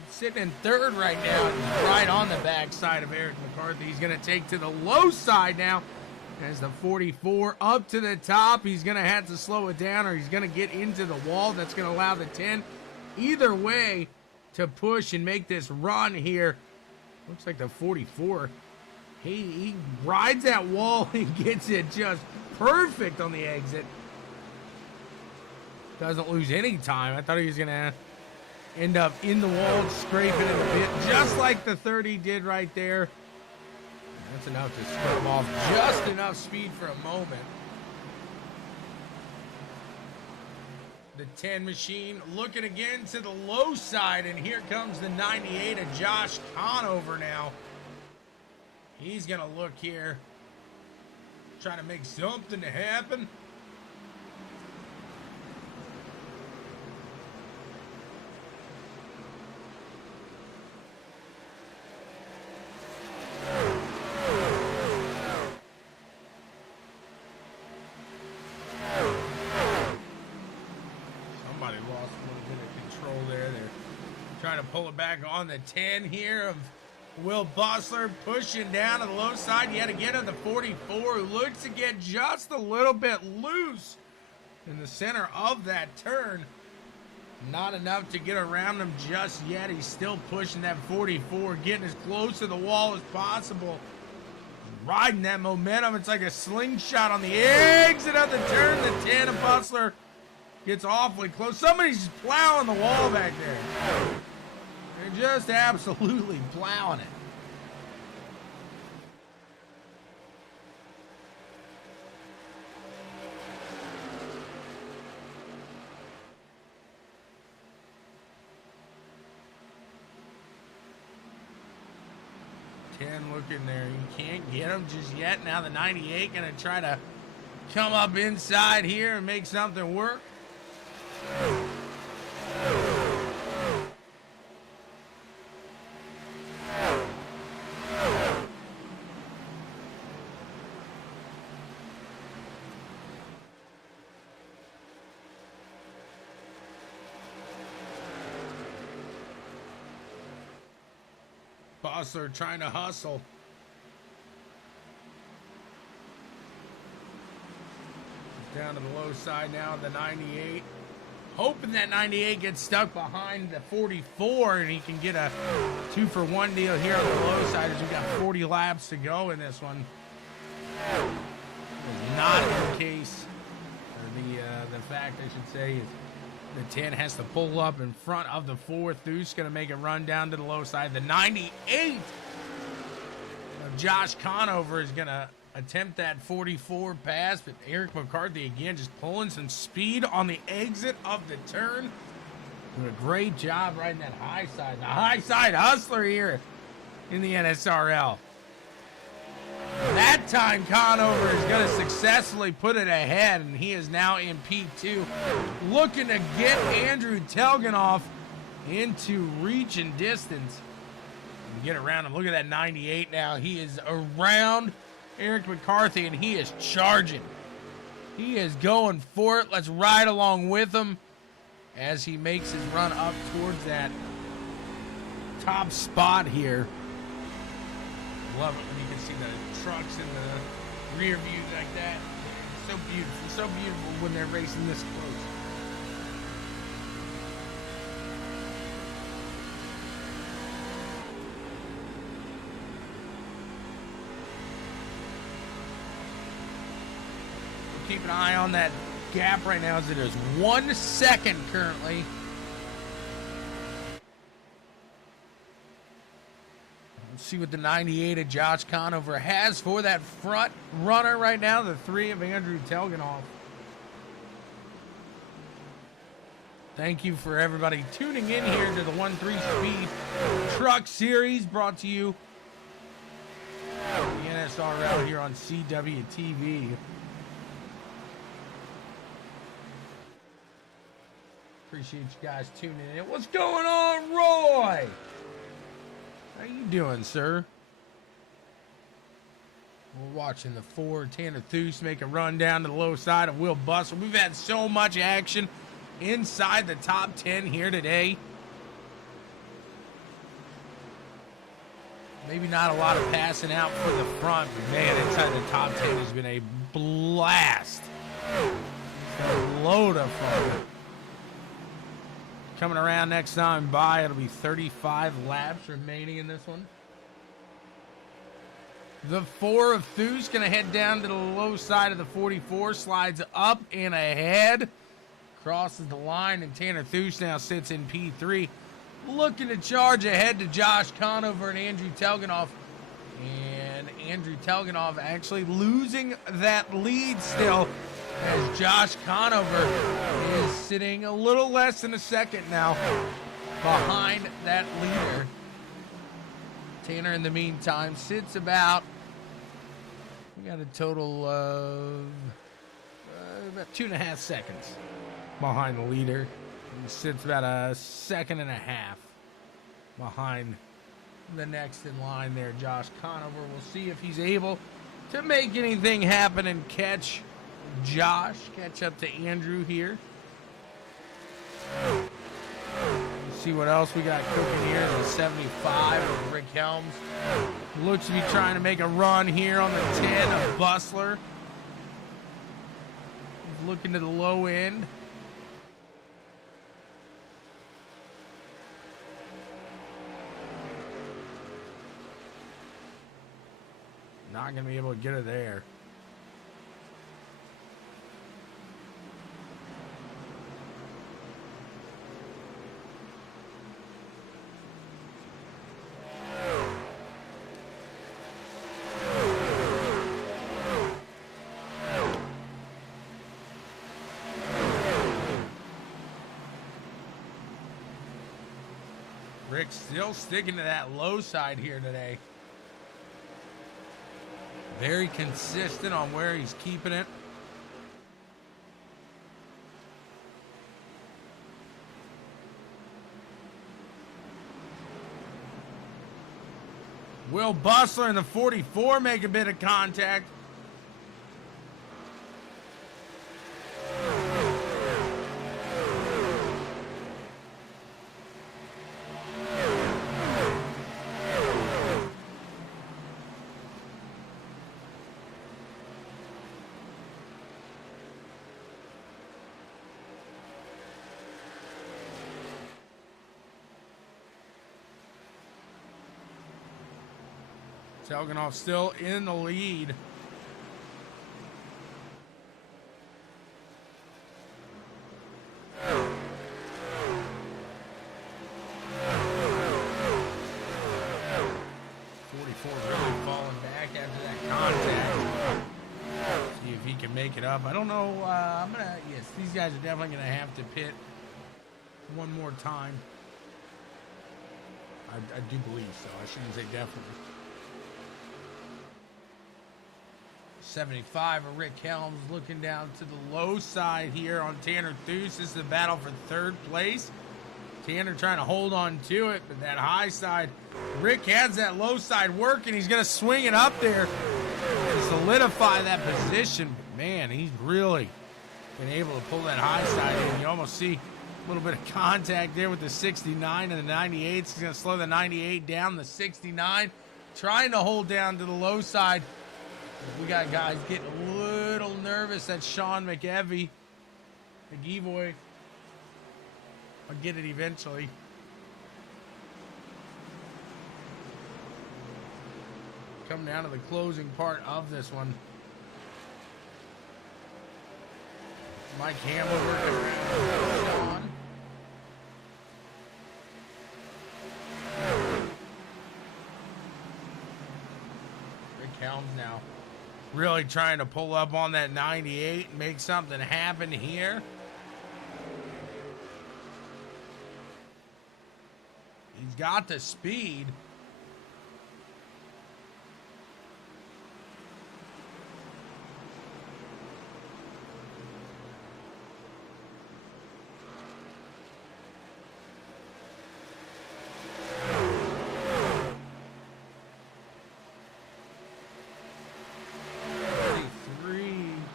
He's sitting in third right now, right on the backside of Eric McCarthy. He's going to take to the low side now. As the 44 up to the top, he's going to have to slow it down or he's going to get into the wall. That's going to allow the 10. Either way, to push and make this run here. Looks like the 44. He rides that wall and gets it just perfect on the exit. Doesn't lose any time. I thought he was going to end up in the wall, scraping it a bit, just like the 30 did right there. That's enough to scrub off just enough speed for a moment. The 10 machine looking again to the low side, and here comes the 98 of Josh Conover now. He's going to look here, trying to make something to happen. Trying to pull it back on the 10 here of Will Bustler, pushing down to the low side yet again of the 44, who looks to get just a little bit loose in the center of that turn. Not enough to get around him just yet. He's still pushing that 44, getting as close to the wall as possible. Riding that momentum. It's like a slingshot on the exit of the turn. The 10 of Bustler gets awfully close. Somebody's plowing the wall back there. They're just absolutely plowing it. Looking there. You can't get him just yet. Now the 98 going to try to come up inside here and make something work. Bustler trying to hustle. Down to the low side now, the 98. Hoping that 98 gets stuck behind the 44 and he can get a 2-for-1 deal here on the low side as we got 40 laps to go in this one. Not the case. Or the fact, I should say, is the 10 has to pull up in front of the 4. Thu's going to make a run down to the low side. The 98 of Josh Conover is going to attempt that 44 pass, but Eric McCarthy again just pulling some speed on the exit of the turn. Doing a great job riding that high side. The high side hustler here in the NSRL. That time Conover is going to successfully put it ahead, and he is now in P2. Looking to get Andrew Telganoff into reach and distance. And get around him. Look at that 98 now. He is around Eric McCarthy, and he is charging. He is going for it. Let's ride along with him as he makes his run up towards that top spot here. Love it when you can see the trucks in the rear view like that. It's so beautiful. So beautiful when they're racing this close. Keep an eye on that gap right now as it is 1 second currently. Let's see what the 98 of Josh Conover has for that front runner right now, the 3 of Andrew Telganoff. Thank you for everybody tuning in here to the 1-3 Speed Truck Series brought to you the NSRL here on CWTV. Appreciate you guys tuning in. What's going on, Roy? How you doing, sir? We're watching the 4 Tanner Thu's make a run down to the low side of Will Bustle. We've had so much action inside the top 10 here today. Maybe not a lot of passing out for the front, but man, inside the top 10 has been a blast. A load of fun. Coming around next time by, it'll be 35 laps remaining in this one. The 4 of Thu's going to head down to the low side of the 44, slides up and ahead, crosses the line, and Tanner Thu's now sits in P3, looking to charge ahead to Josh Conover and Andrew Telganoff. And Andrew Telganoff actually losing that lead still, as Josh Conover is sitting a little less than a second now behind that leader. Tanner, in the meantime, sits about, we got a total of about 2.5 seconds behind the leader. He sits about a second and a half behind the next in line there, Josh Conover. We'll see if he's able to make anything happen and catch up to Andrew here. Let's see what else we got cooking here. The 75 of Rick Helms. Looks to be trying to make a run here on the 10 of Bustler. He's looking to the low end. Not going to be able to get her there. Rick still sticking to that low side here today. Very consistent on where he's keeping it. Will Bustler in the 44 make a bit of contact? Telganoff still in the lead. Really falling back after that contact. See if he can make it up. I don't know. Yes, these guys are definitely gonna have to pit one more time. I do believe so. I shouldn't say definitely. 75 of Rick Helms looking down to the low side here on Tanner Thues. This is a battle for third place. Tanner trying to hold on to it, but that high side, Rick has that low side working. He's going to swing it up there to solidify that position. But man, he's really been able to pull that high side in. You almost see a little bit of contact there with the 69 and the 98. He's going to slow the 98 down. The 69 trying to hold down to the low side. We got guys getting a little nervous. That's Sean McEvoy. McEvoy. I'll get it eventually. Come down to the closing part of this one. Mike Hamill working around. Rick Helms now really trying to pull up on that 98 and make something happen here. He's got the speed.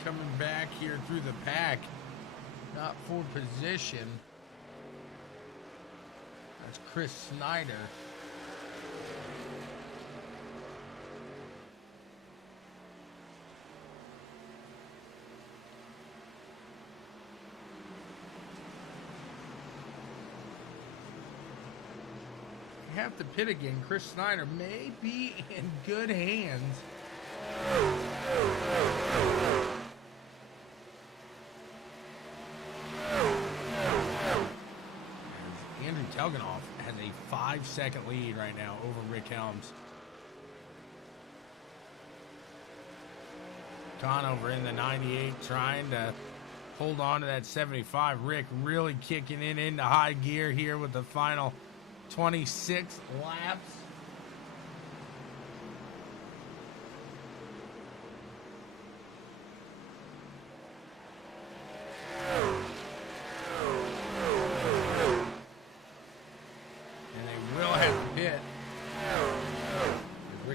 Coming back here through the pack, not for position. That's Chris Snyder. You have to pit again. Chris Snyder may be in good hands. Andrew Telganoff has a 5-second lead right now over Rick Helms. Conover in the 98 trying to hold on to that 75. Rick really kicking it into high gear here with the final 26 laps.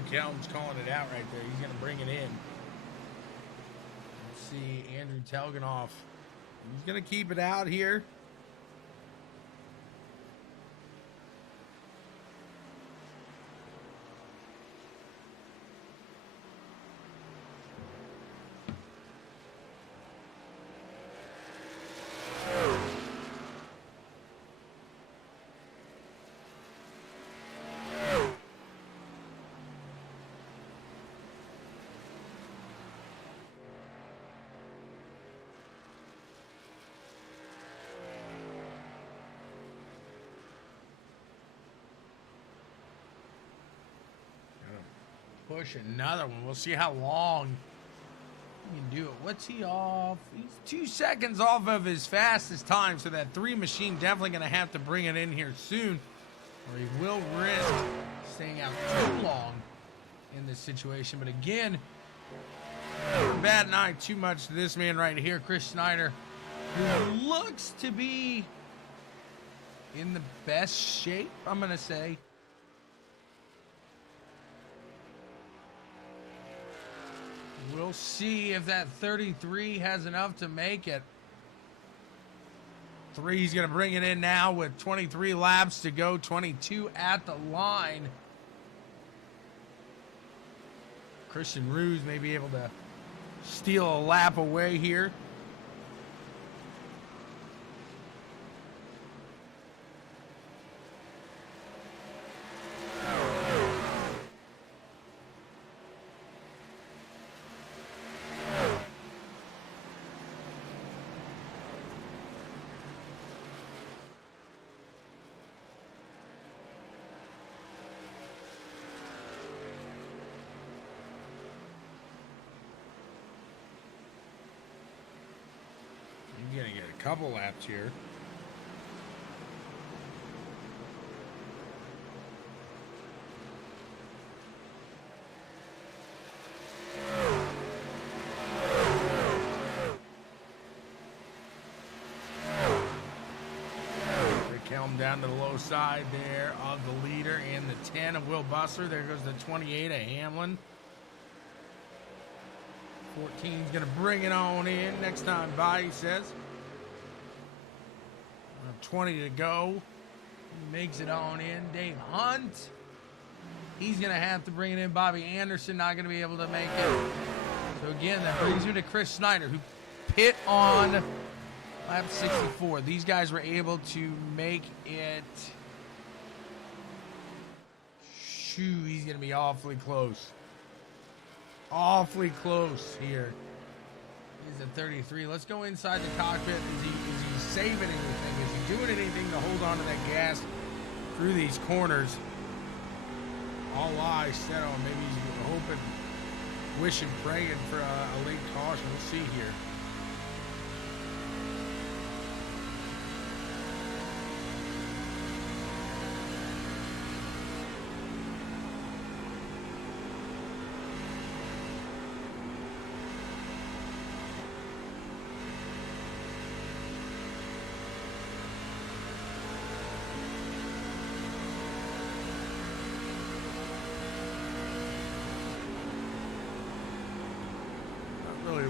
Helms calling it out right there. He's going to bring it in. Let's see, Andrew Telganoff. He's going to keep it out here. Push another one. We'll see how long he can do it. What's he off? He's 2 seconds off of his fastest time, so that 3 machine definitely going to have to bring it in here soon, or he will risk staying out too long in this situation. But again, bad eye too much to this man right here, Chris Snyder, who looks to be in the best shape, I'm going to say. We'll see if that 33 has enough to make it. 3's going to bring it in now with 23 laps to go, 22 at the line. Christian Ruse may be able to steal a lap away here. a couple laps here. Down to the low side there of the leader and the 10 of Will Bussler. There goes the 28 of Hamlin. 14 is going to bring it on in. Next time by, he says. 20 to go. Makes it on in. Dave Hunt. He's going to have to bring it in. Bobby Anderson not going to be able to make it. So again, that brings me to Chris Snyder, who pit on lap 64. These guys were able to make it. Shoo, he's going to be awfully close. Awfully close here. He's at 33. Let's go inside the cockpit. Is he saving anything? Is he doing anything to hold on to that gas through these corners? All eyes set on. Maybe he's hoping, wishing, praying for a late caution. We'll see here.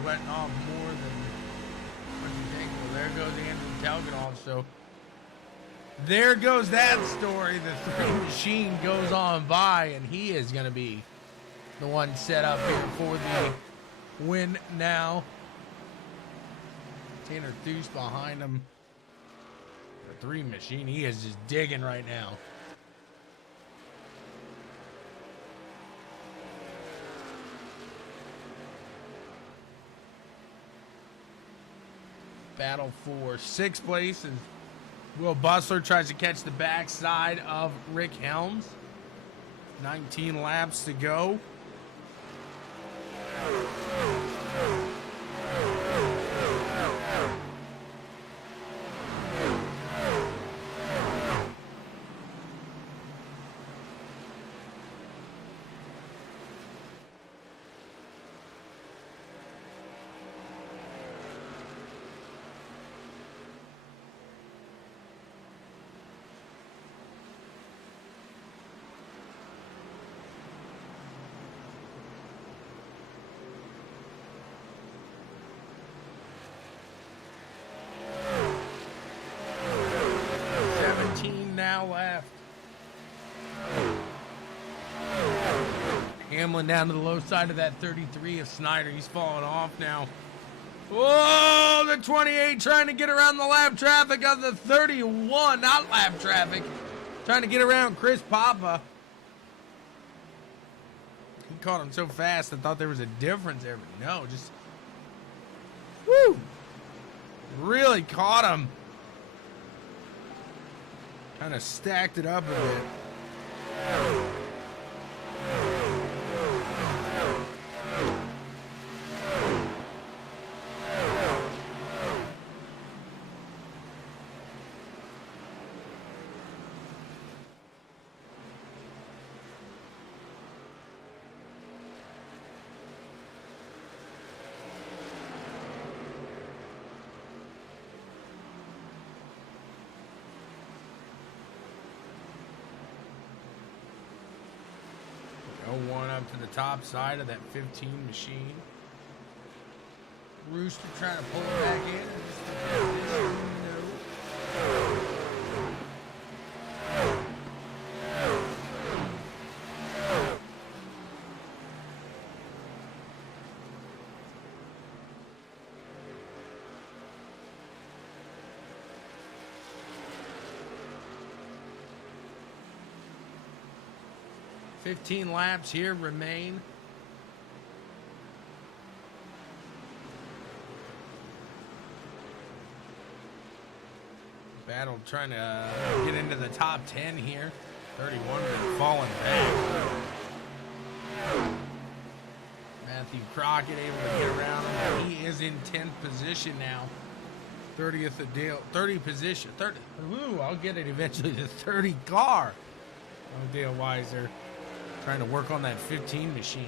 Letting off more than what you think. Well, there goes Andrew Telgenoff. So there goes that story. The 3 machine goes on by, and he is going to be the one set up here for the win now. Tanner Thues behind him. The 3 machine, he is just digging right now. Battle for 6th place, and Will Bussler tries to catch the backside of Rick Helms. 19 laps to go. Now left. Hamlin down to the low side of that 33 of Snyder. He's falling off now. Whoa, the 28 trying to get around the lap traffic of the 31. Not lap traffic. Trying to get around Chris Papa. He caught him so fast I thought there was a difference there, but no, just woo. Really caught him. Kind of stacked it up a bit. One up to the top side of that 15 machine. Rooster trying to pull it back in. No. 15 laps here remain. Battle trying to get into the top 10 here. 31 falling back. Matthew Crockett able to get around him. He is in 10th position now. 30th at Dale, 30 position. 30. Ooh, I'll get it eventually. The 30 car. Oh, Dale Weiser trying to work on that 15 machine.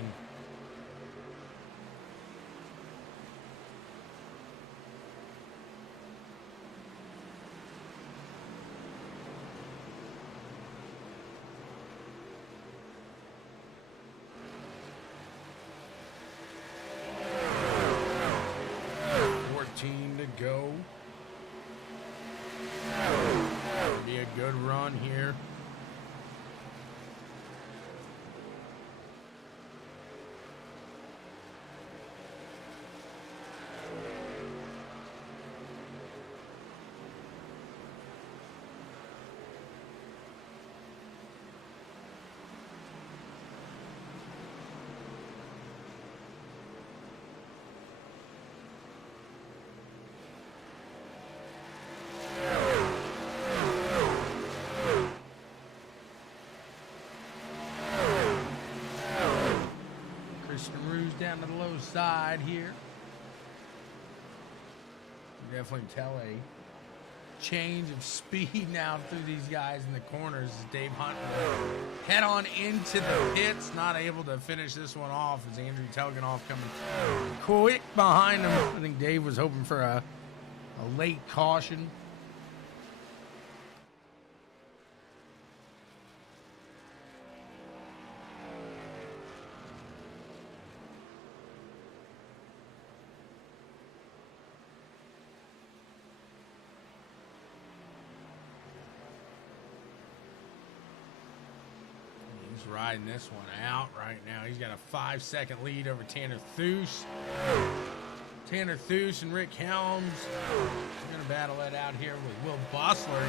To go. Be a good run here. Down to the low side here. You definitely tell a change of speed now through these guys in the corners as Dave Hunt will head on into the pits. Not able to finish this one off as Andrew Telganoff coming quick behind him. I think Dave was hoping for a late caution. Riding this one out right now. He's got a 5-second lead over Tanner Thues. Tanner Thues and Rick Helms. They're going to battle it out here with Will Bustler.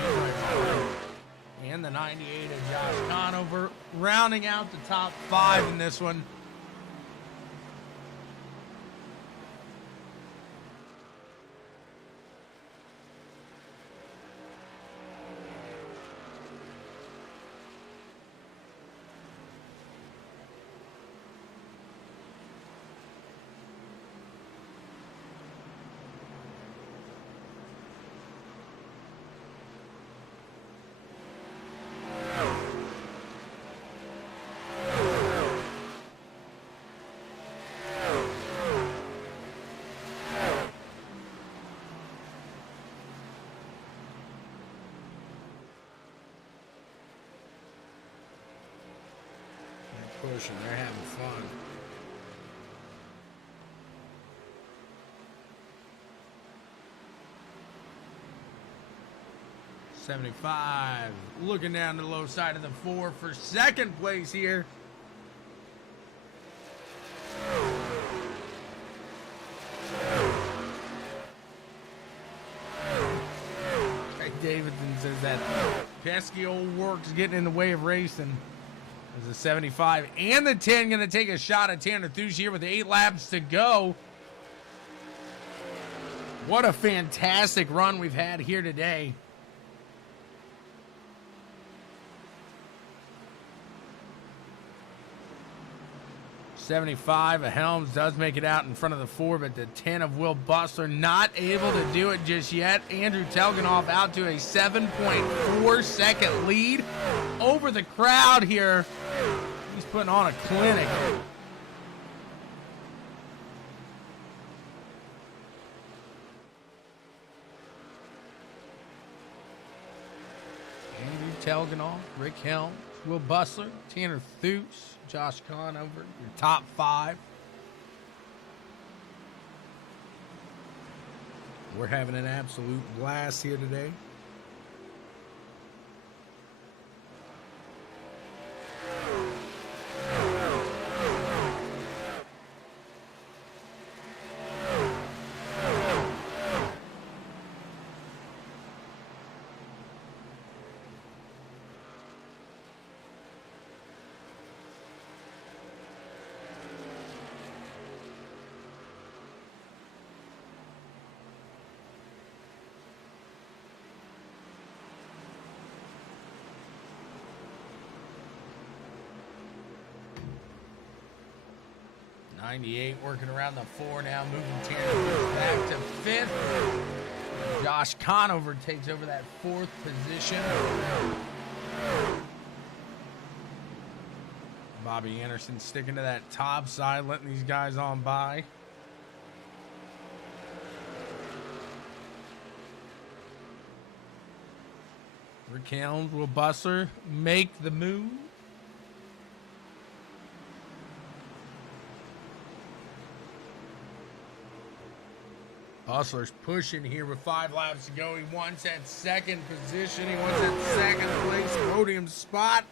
And the 98 of Josh Conover. Rounding out the top 5 in this one. Pushing, they're having fun. $75. Looking down the low side of the 4 for second place here. Craig Davidson says that pesky old work's getting in the way of racing. There's a 75 and the 10 going to take a shot at Tanner Thues here with 8 laps to go. What a fantastic run we've had here today. $75 of Helms does make it out in front of the 4, but the 10 of Will Bustler not able to do it just yet. Andrew Telganoff out to a 7.4 second lead over the crowd here. He's putting on a clinic. Andrew Telganoff, Rick Helms, Will Bustler, Tanner Thues, Josh Conover, your top 5. We're having an absolute blast here today. '98 working around the 4 now, moving Tanner back to 5th. Josh Conover takes over that 4th position. Bobby Anderson sticking to that top side, letting these guys on by. Rick Helms, will Bustler make the move? Bustler's pushing here with 5 laps to go. He wants that 2nd position. He wants that 2nd place podium spot.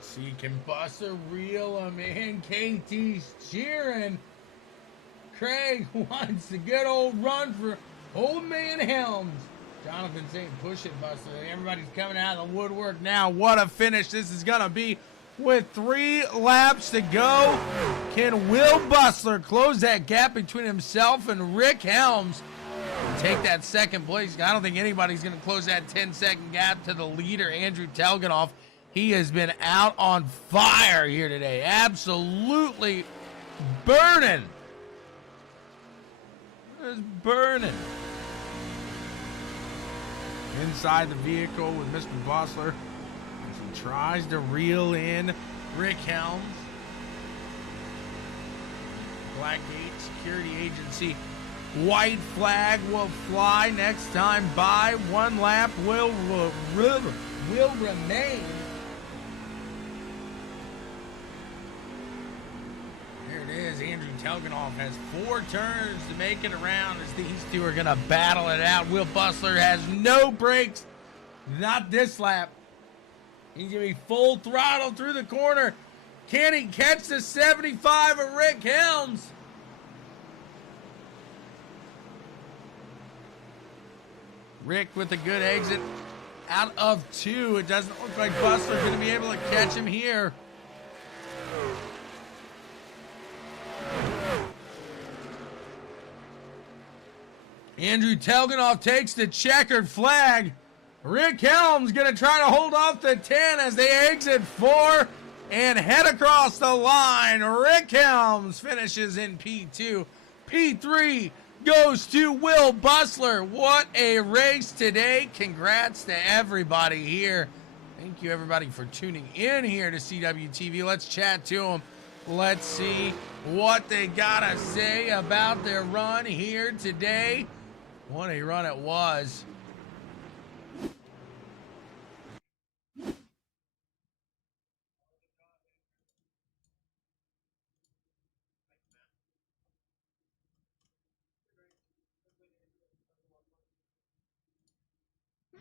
See, can Buster reel him in? KT's cheering. Craig wants a good old run for old man Helms. Jonathan saying, push it, Buster. Everybody's coming out of the woodwork now. What a finish this is going to be with 3 laps to go. Can Will Bustler close that gap between himself and Rick Helms and take that 2nd place? I don't think anybody's going to close that 10-second gap to the leader, Andrew Telganoff. He has been out on fire here today. Absolutely burning. It's burning. Inside the vehicle with Mr. Bustler as he tries to reel in Rick Helms. Blackgate Security Agency white flag will fly next time by. 1 lap will remain. Is Andrew Telganoff has 4 turns to make it around as these two are going to battle it out. Will Bustler has no brakes, not this lap. He's going to be full throttle through the corner. Can he catch the 75 of Rick Helms? Rick with a good exit out of 2. It doesn't look like Bustler's going to be able to catch him here. Andrew Telganoff takes the checkered flag. Rick Helms going to try to hold off the 10 as they exit 4 and head across the line. Rick Helms finishes in P2. P3 goes to Will Bustler. What a race today. Congrats to everybody here. Thank you, everybody, for tuning in here to CWTV. Let's chat to them. Let's see what they got to say about their run here today. What a run it was.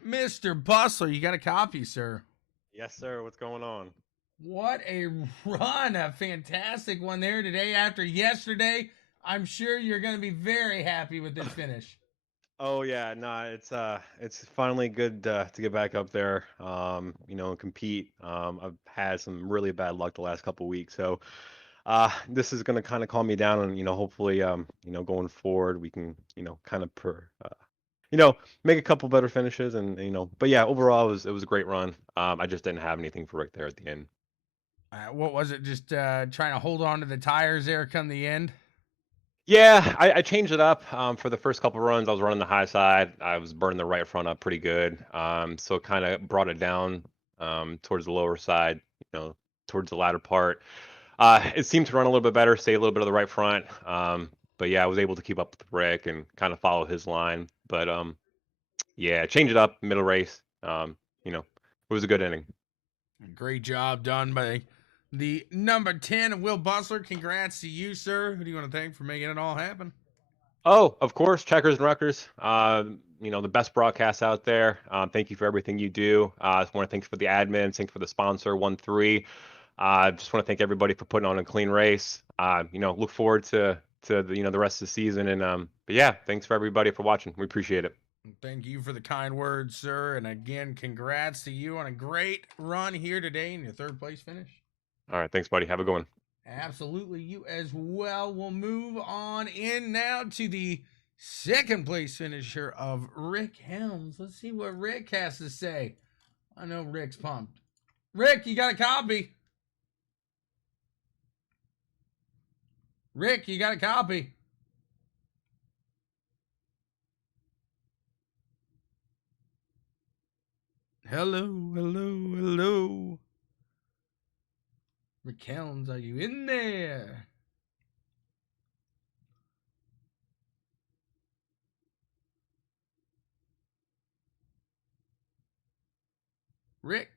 Mr. Bustler, you got a copy, sir. Yes, sir. What's going on? What a run. A fantastic one there today after yesterday. I'm sure you're going to be very happy with this finish. Oh yeah, no, it's finally good to get back up there, and compete. I've had some really bad luck the last couple weeks, so this is gonna kind of calm me down, and hopefully, going forward we can, kind of make a couple better finishes, and but yeah, overall it was a great run. I just didn't have anything for Rick there at the end. What was it? Just trying to hold on to the tires there come the end? Yeah, I changed it up. For the first couple runs, I was running the high side. I was burning the right front up pretty good. So it kind of brought it down towards the lower side, towards the latter part. It seemed to run a little bit better, stay a little bit of the right front. But yeah, I was able to keep up with Rick and kind of follow his line. But yeah, change it up, middle race. It was a good inning. Great job done by the number 10, Will Bustler. Congrats to you, sir. Who do you want to thank for making it all happen? Oh, of course, Checkers and Ruckers. The best broadcast out there. Thank you for everything you do. I just want to thank you for the admins, thank you for the sponsor, ONE3. Just want to thank everybody for putting on a clean race. Look forward to the rest of the season. And but yeah, thanks for everybody for watching. We appreciate it. Thank you for the kind words, sir. And again, congrats to you on a great run here today in your third place finish. All right, thanks, buddy. Have a good one. Absolutely, you as well. We'll move on in now to the second place finisher of Rick Helms. Let's see what Rick has to say. I know Rick's pumped. Rick, you got a copy? Rick, you got a copy? Hello, hello, hello. Rick Helms, are you in there? Rick?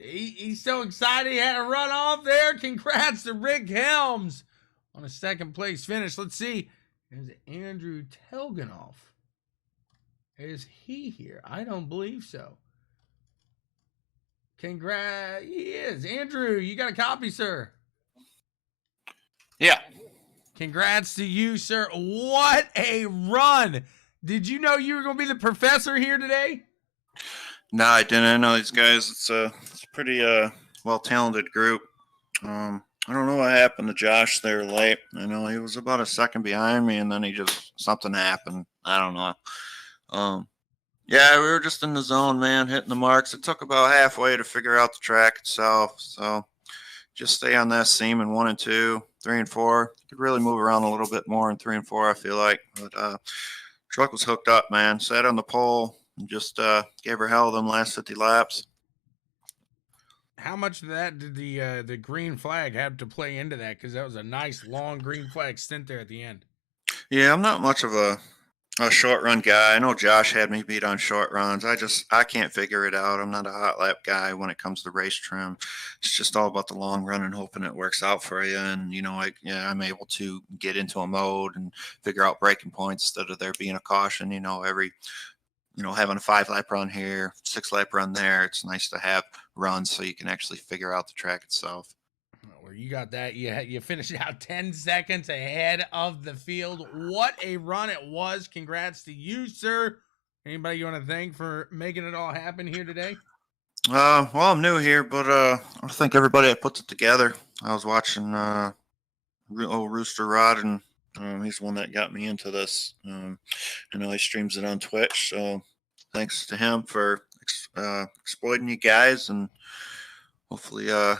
He's so excited he had to run off there. Congrats to Rick Helms on a second place finish. Let's see. Is Andrew Telganoff? Is he here? I don't believe so. Congrats. He is. Andrew, you got a copy, sir? Yeah. Congrats to you, sir. What a run. Did you know you were going to be the professor here today? No, I didn't. I know these guys. It's a pretty well-talented group. I don't know what happened to Josh there late. I know he was about a second behind me, and then something happened. I don't know. Yeah, we were just in the zone, man, hitting the marks. It took about halfway to figure out the track itself. So just stay on that seam in 1 and 2, 3 and 4. Could really move around a little bit more in 3 and 4, I feel like. But truck was hooked up, man. Sat on the pole and just gave her hell them last 50 laps. How much of that did the green flag have to play into that? Because that was a nice long green flag stint there at the end. Yeah, I'm not much of a short run guy. I know Josh had me beat on short runs. I can't figure it out. I'm not a hot lap guy when it comes to race trim. It's just all about the long run and hoping it works out for you. And I'm able to get into a mode and figure out braking points instead of there being a caution. Having a 5-lap run here, 6-lap run there. It's nice to have runs so you can actually figure out the track itself. Well, you got that. You finished out 10 seconds ahead of the field. What a run it was. Congrats to you, sir. Anybody you want to thank for making it all happen here today? Well, I'm new here, but I thank everybody that puts it together. I was watching Rooster Rod, and he's the one that got me into this. I know he streams it on Twitch, so thanks to him for exploiting you guys, and hopefully we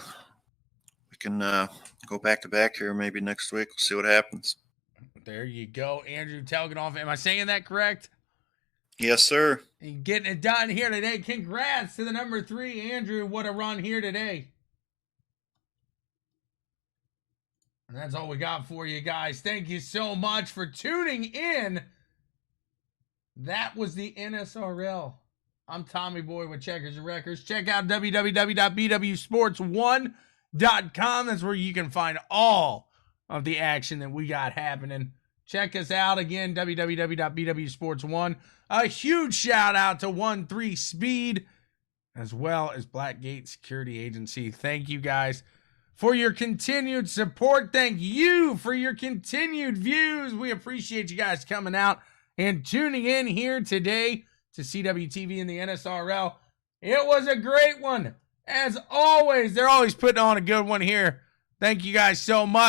can go back to back here maybe next week. We'll see what happens. There you go, Andrew Telganoff. Am I saying that correct? Yes, sir. And getting it done here today. Congrats to the number 3, Andrew. What a run here today. And that's all we got for you guys. Thank you so much for tuning in. That was the NSRL. I'm Tommy Boy with Checkers and Wreckers. Check out www.BWSPORTS1.com. That's where you can find all of the action that we got happening. Check us out again, www.BWSPORTS1. A huge shout out to ONE3 Speed, as well as Blackgate Security Agency. Thank you guys for your continued support. Thank you for your continued views. We appreciate you guys coming out and tuning in here today to CWTV and the NSRL. It was a great one. As always, they're always putting on a good one here. Thank you guys so much.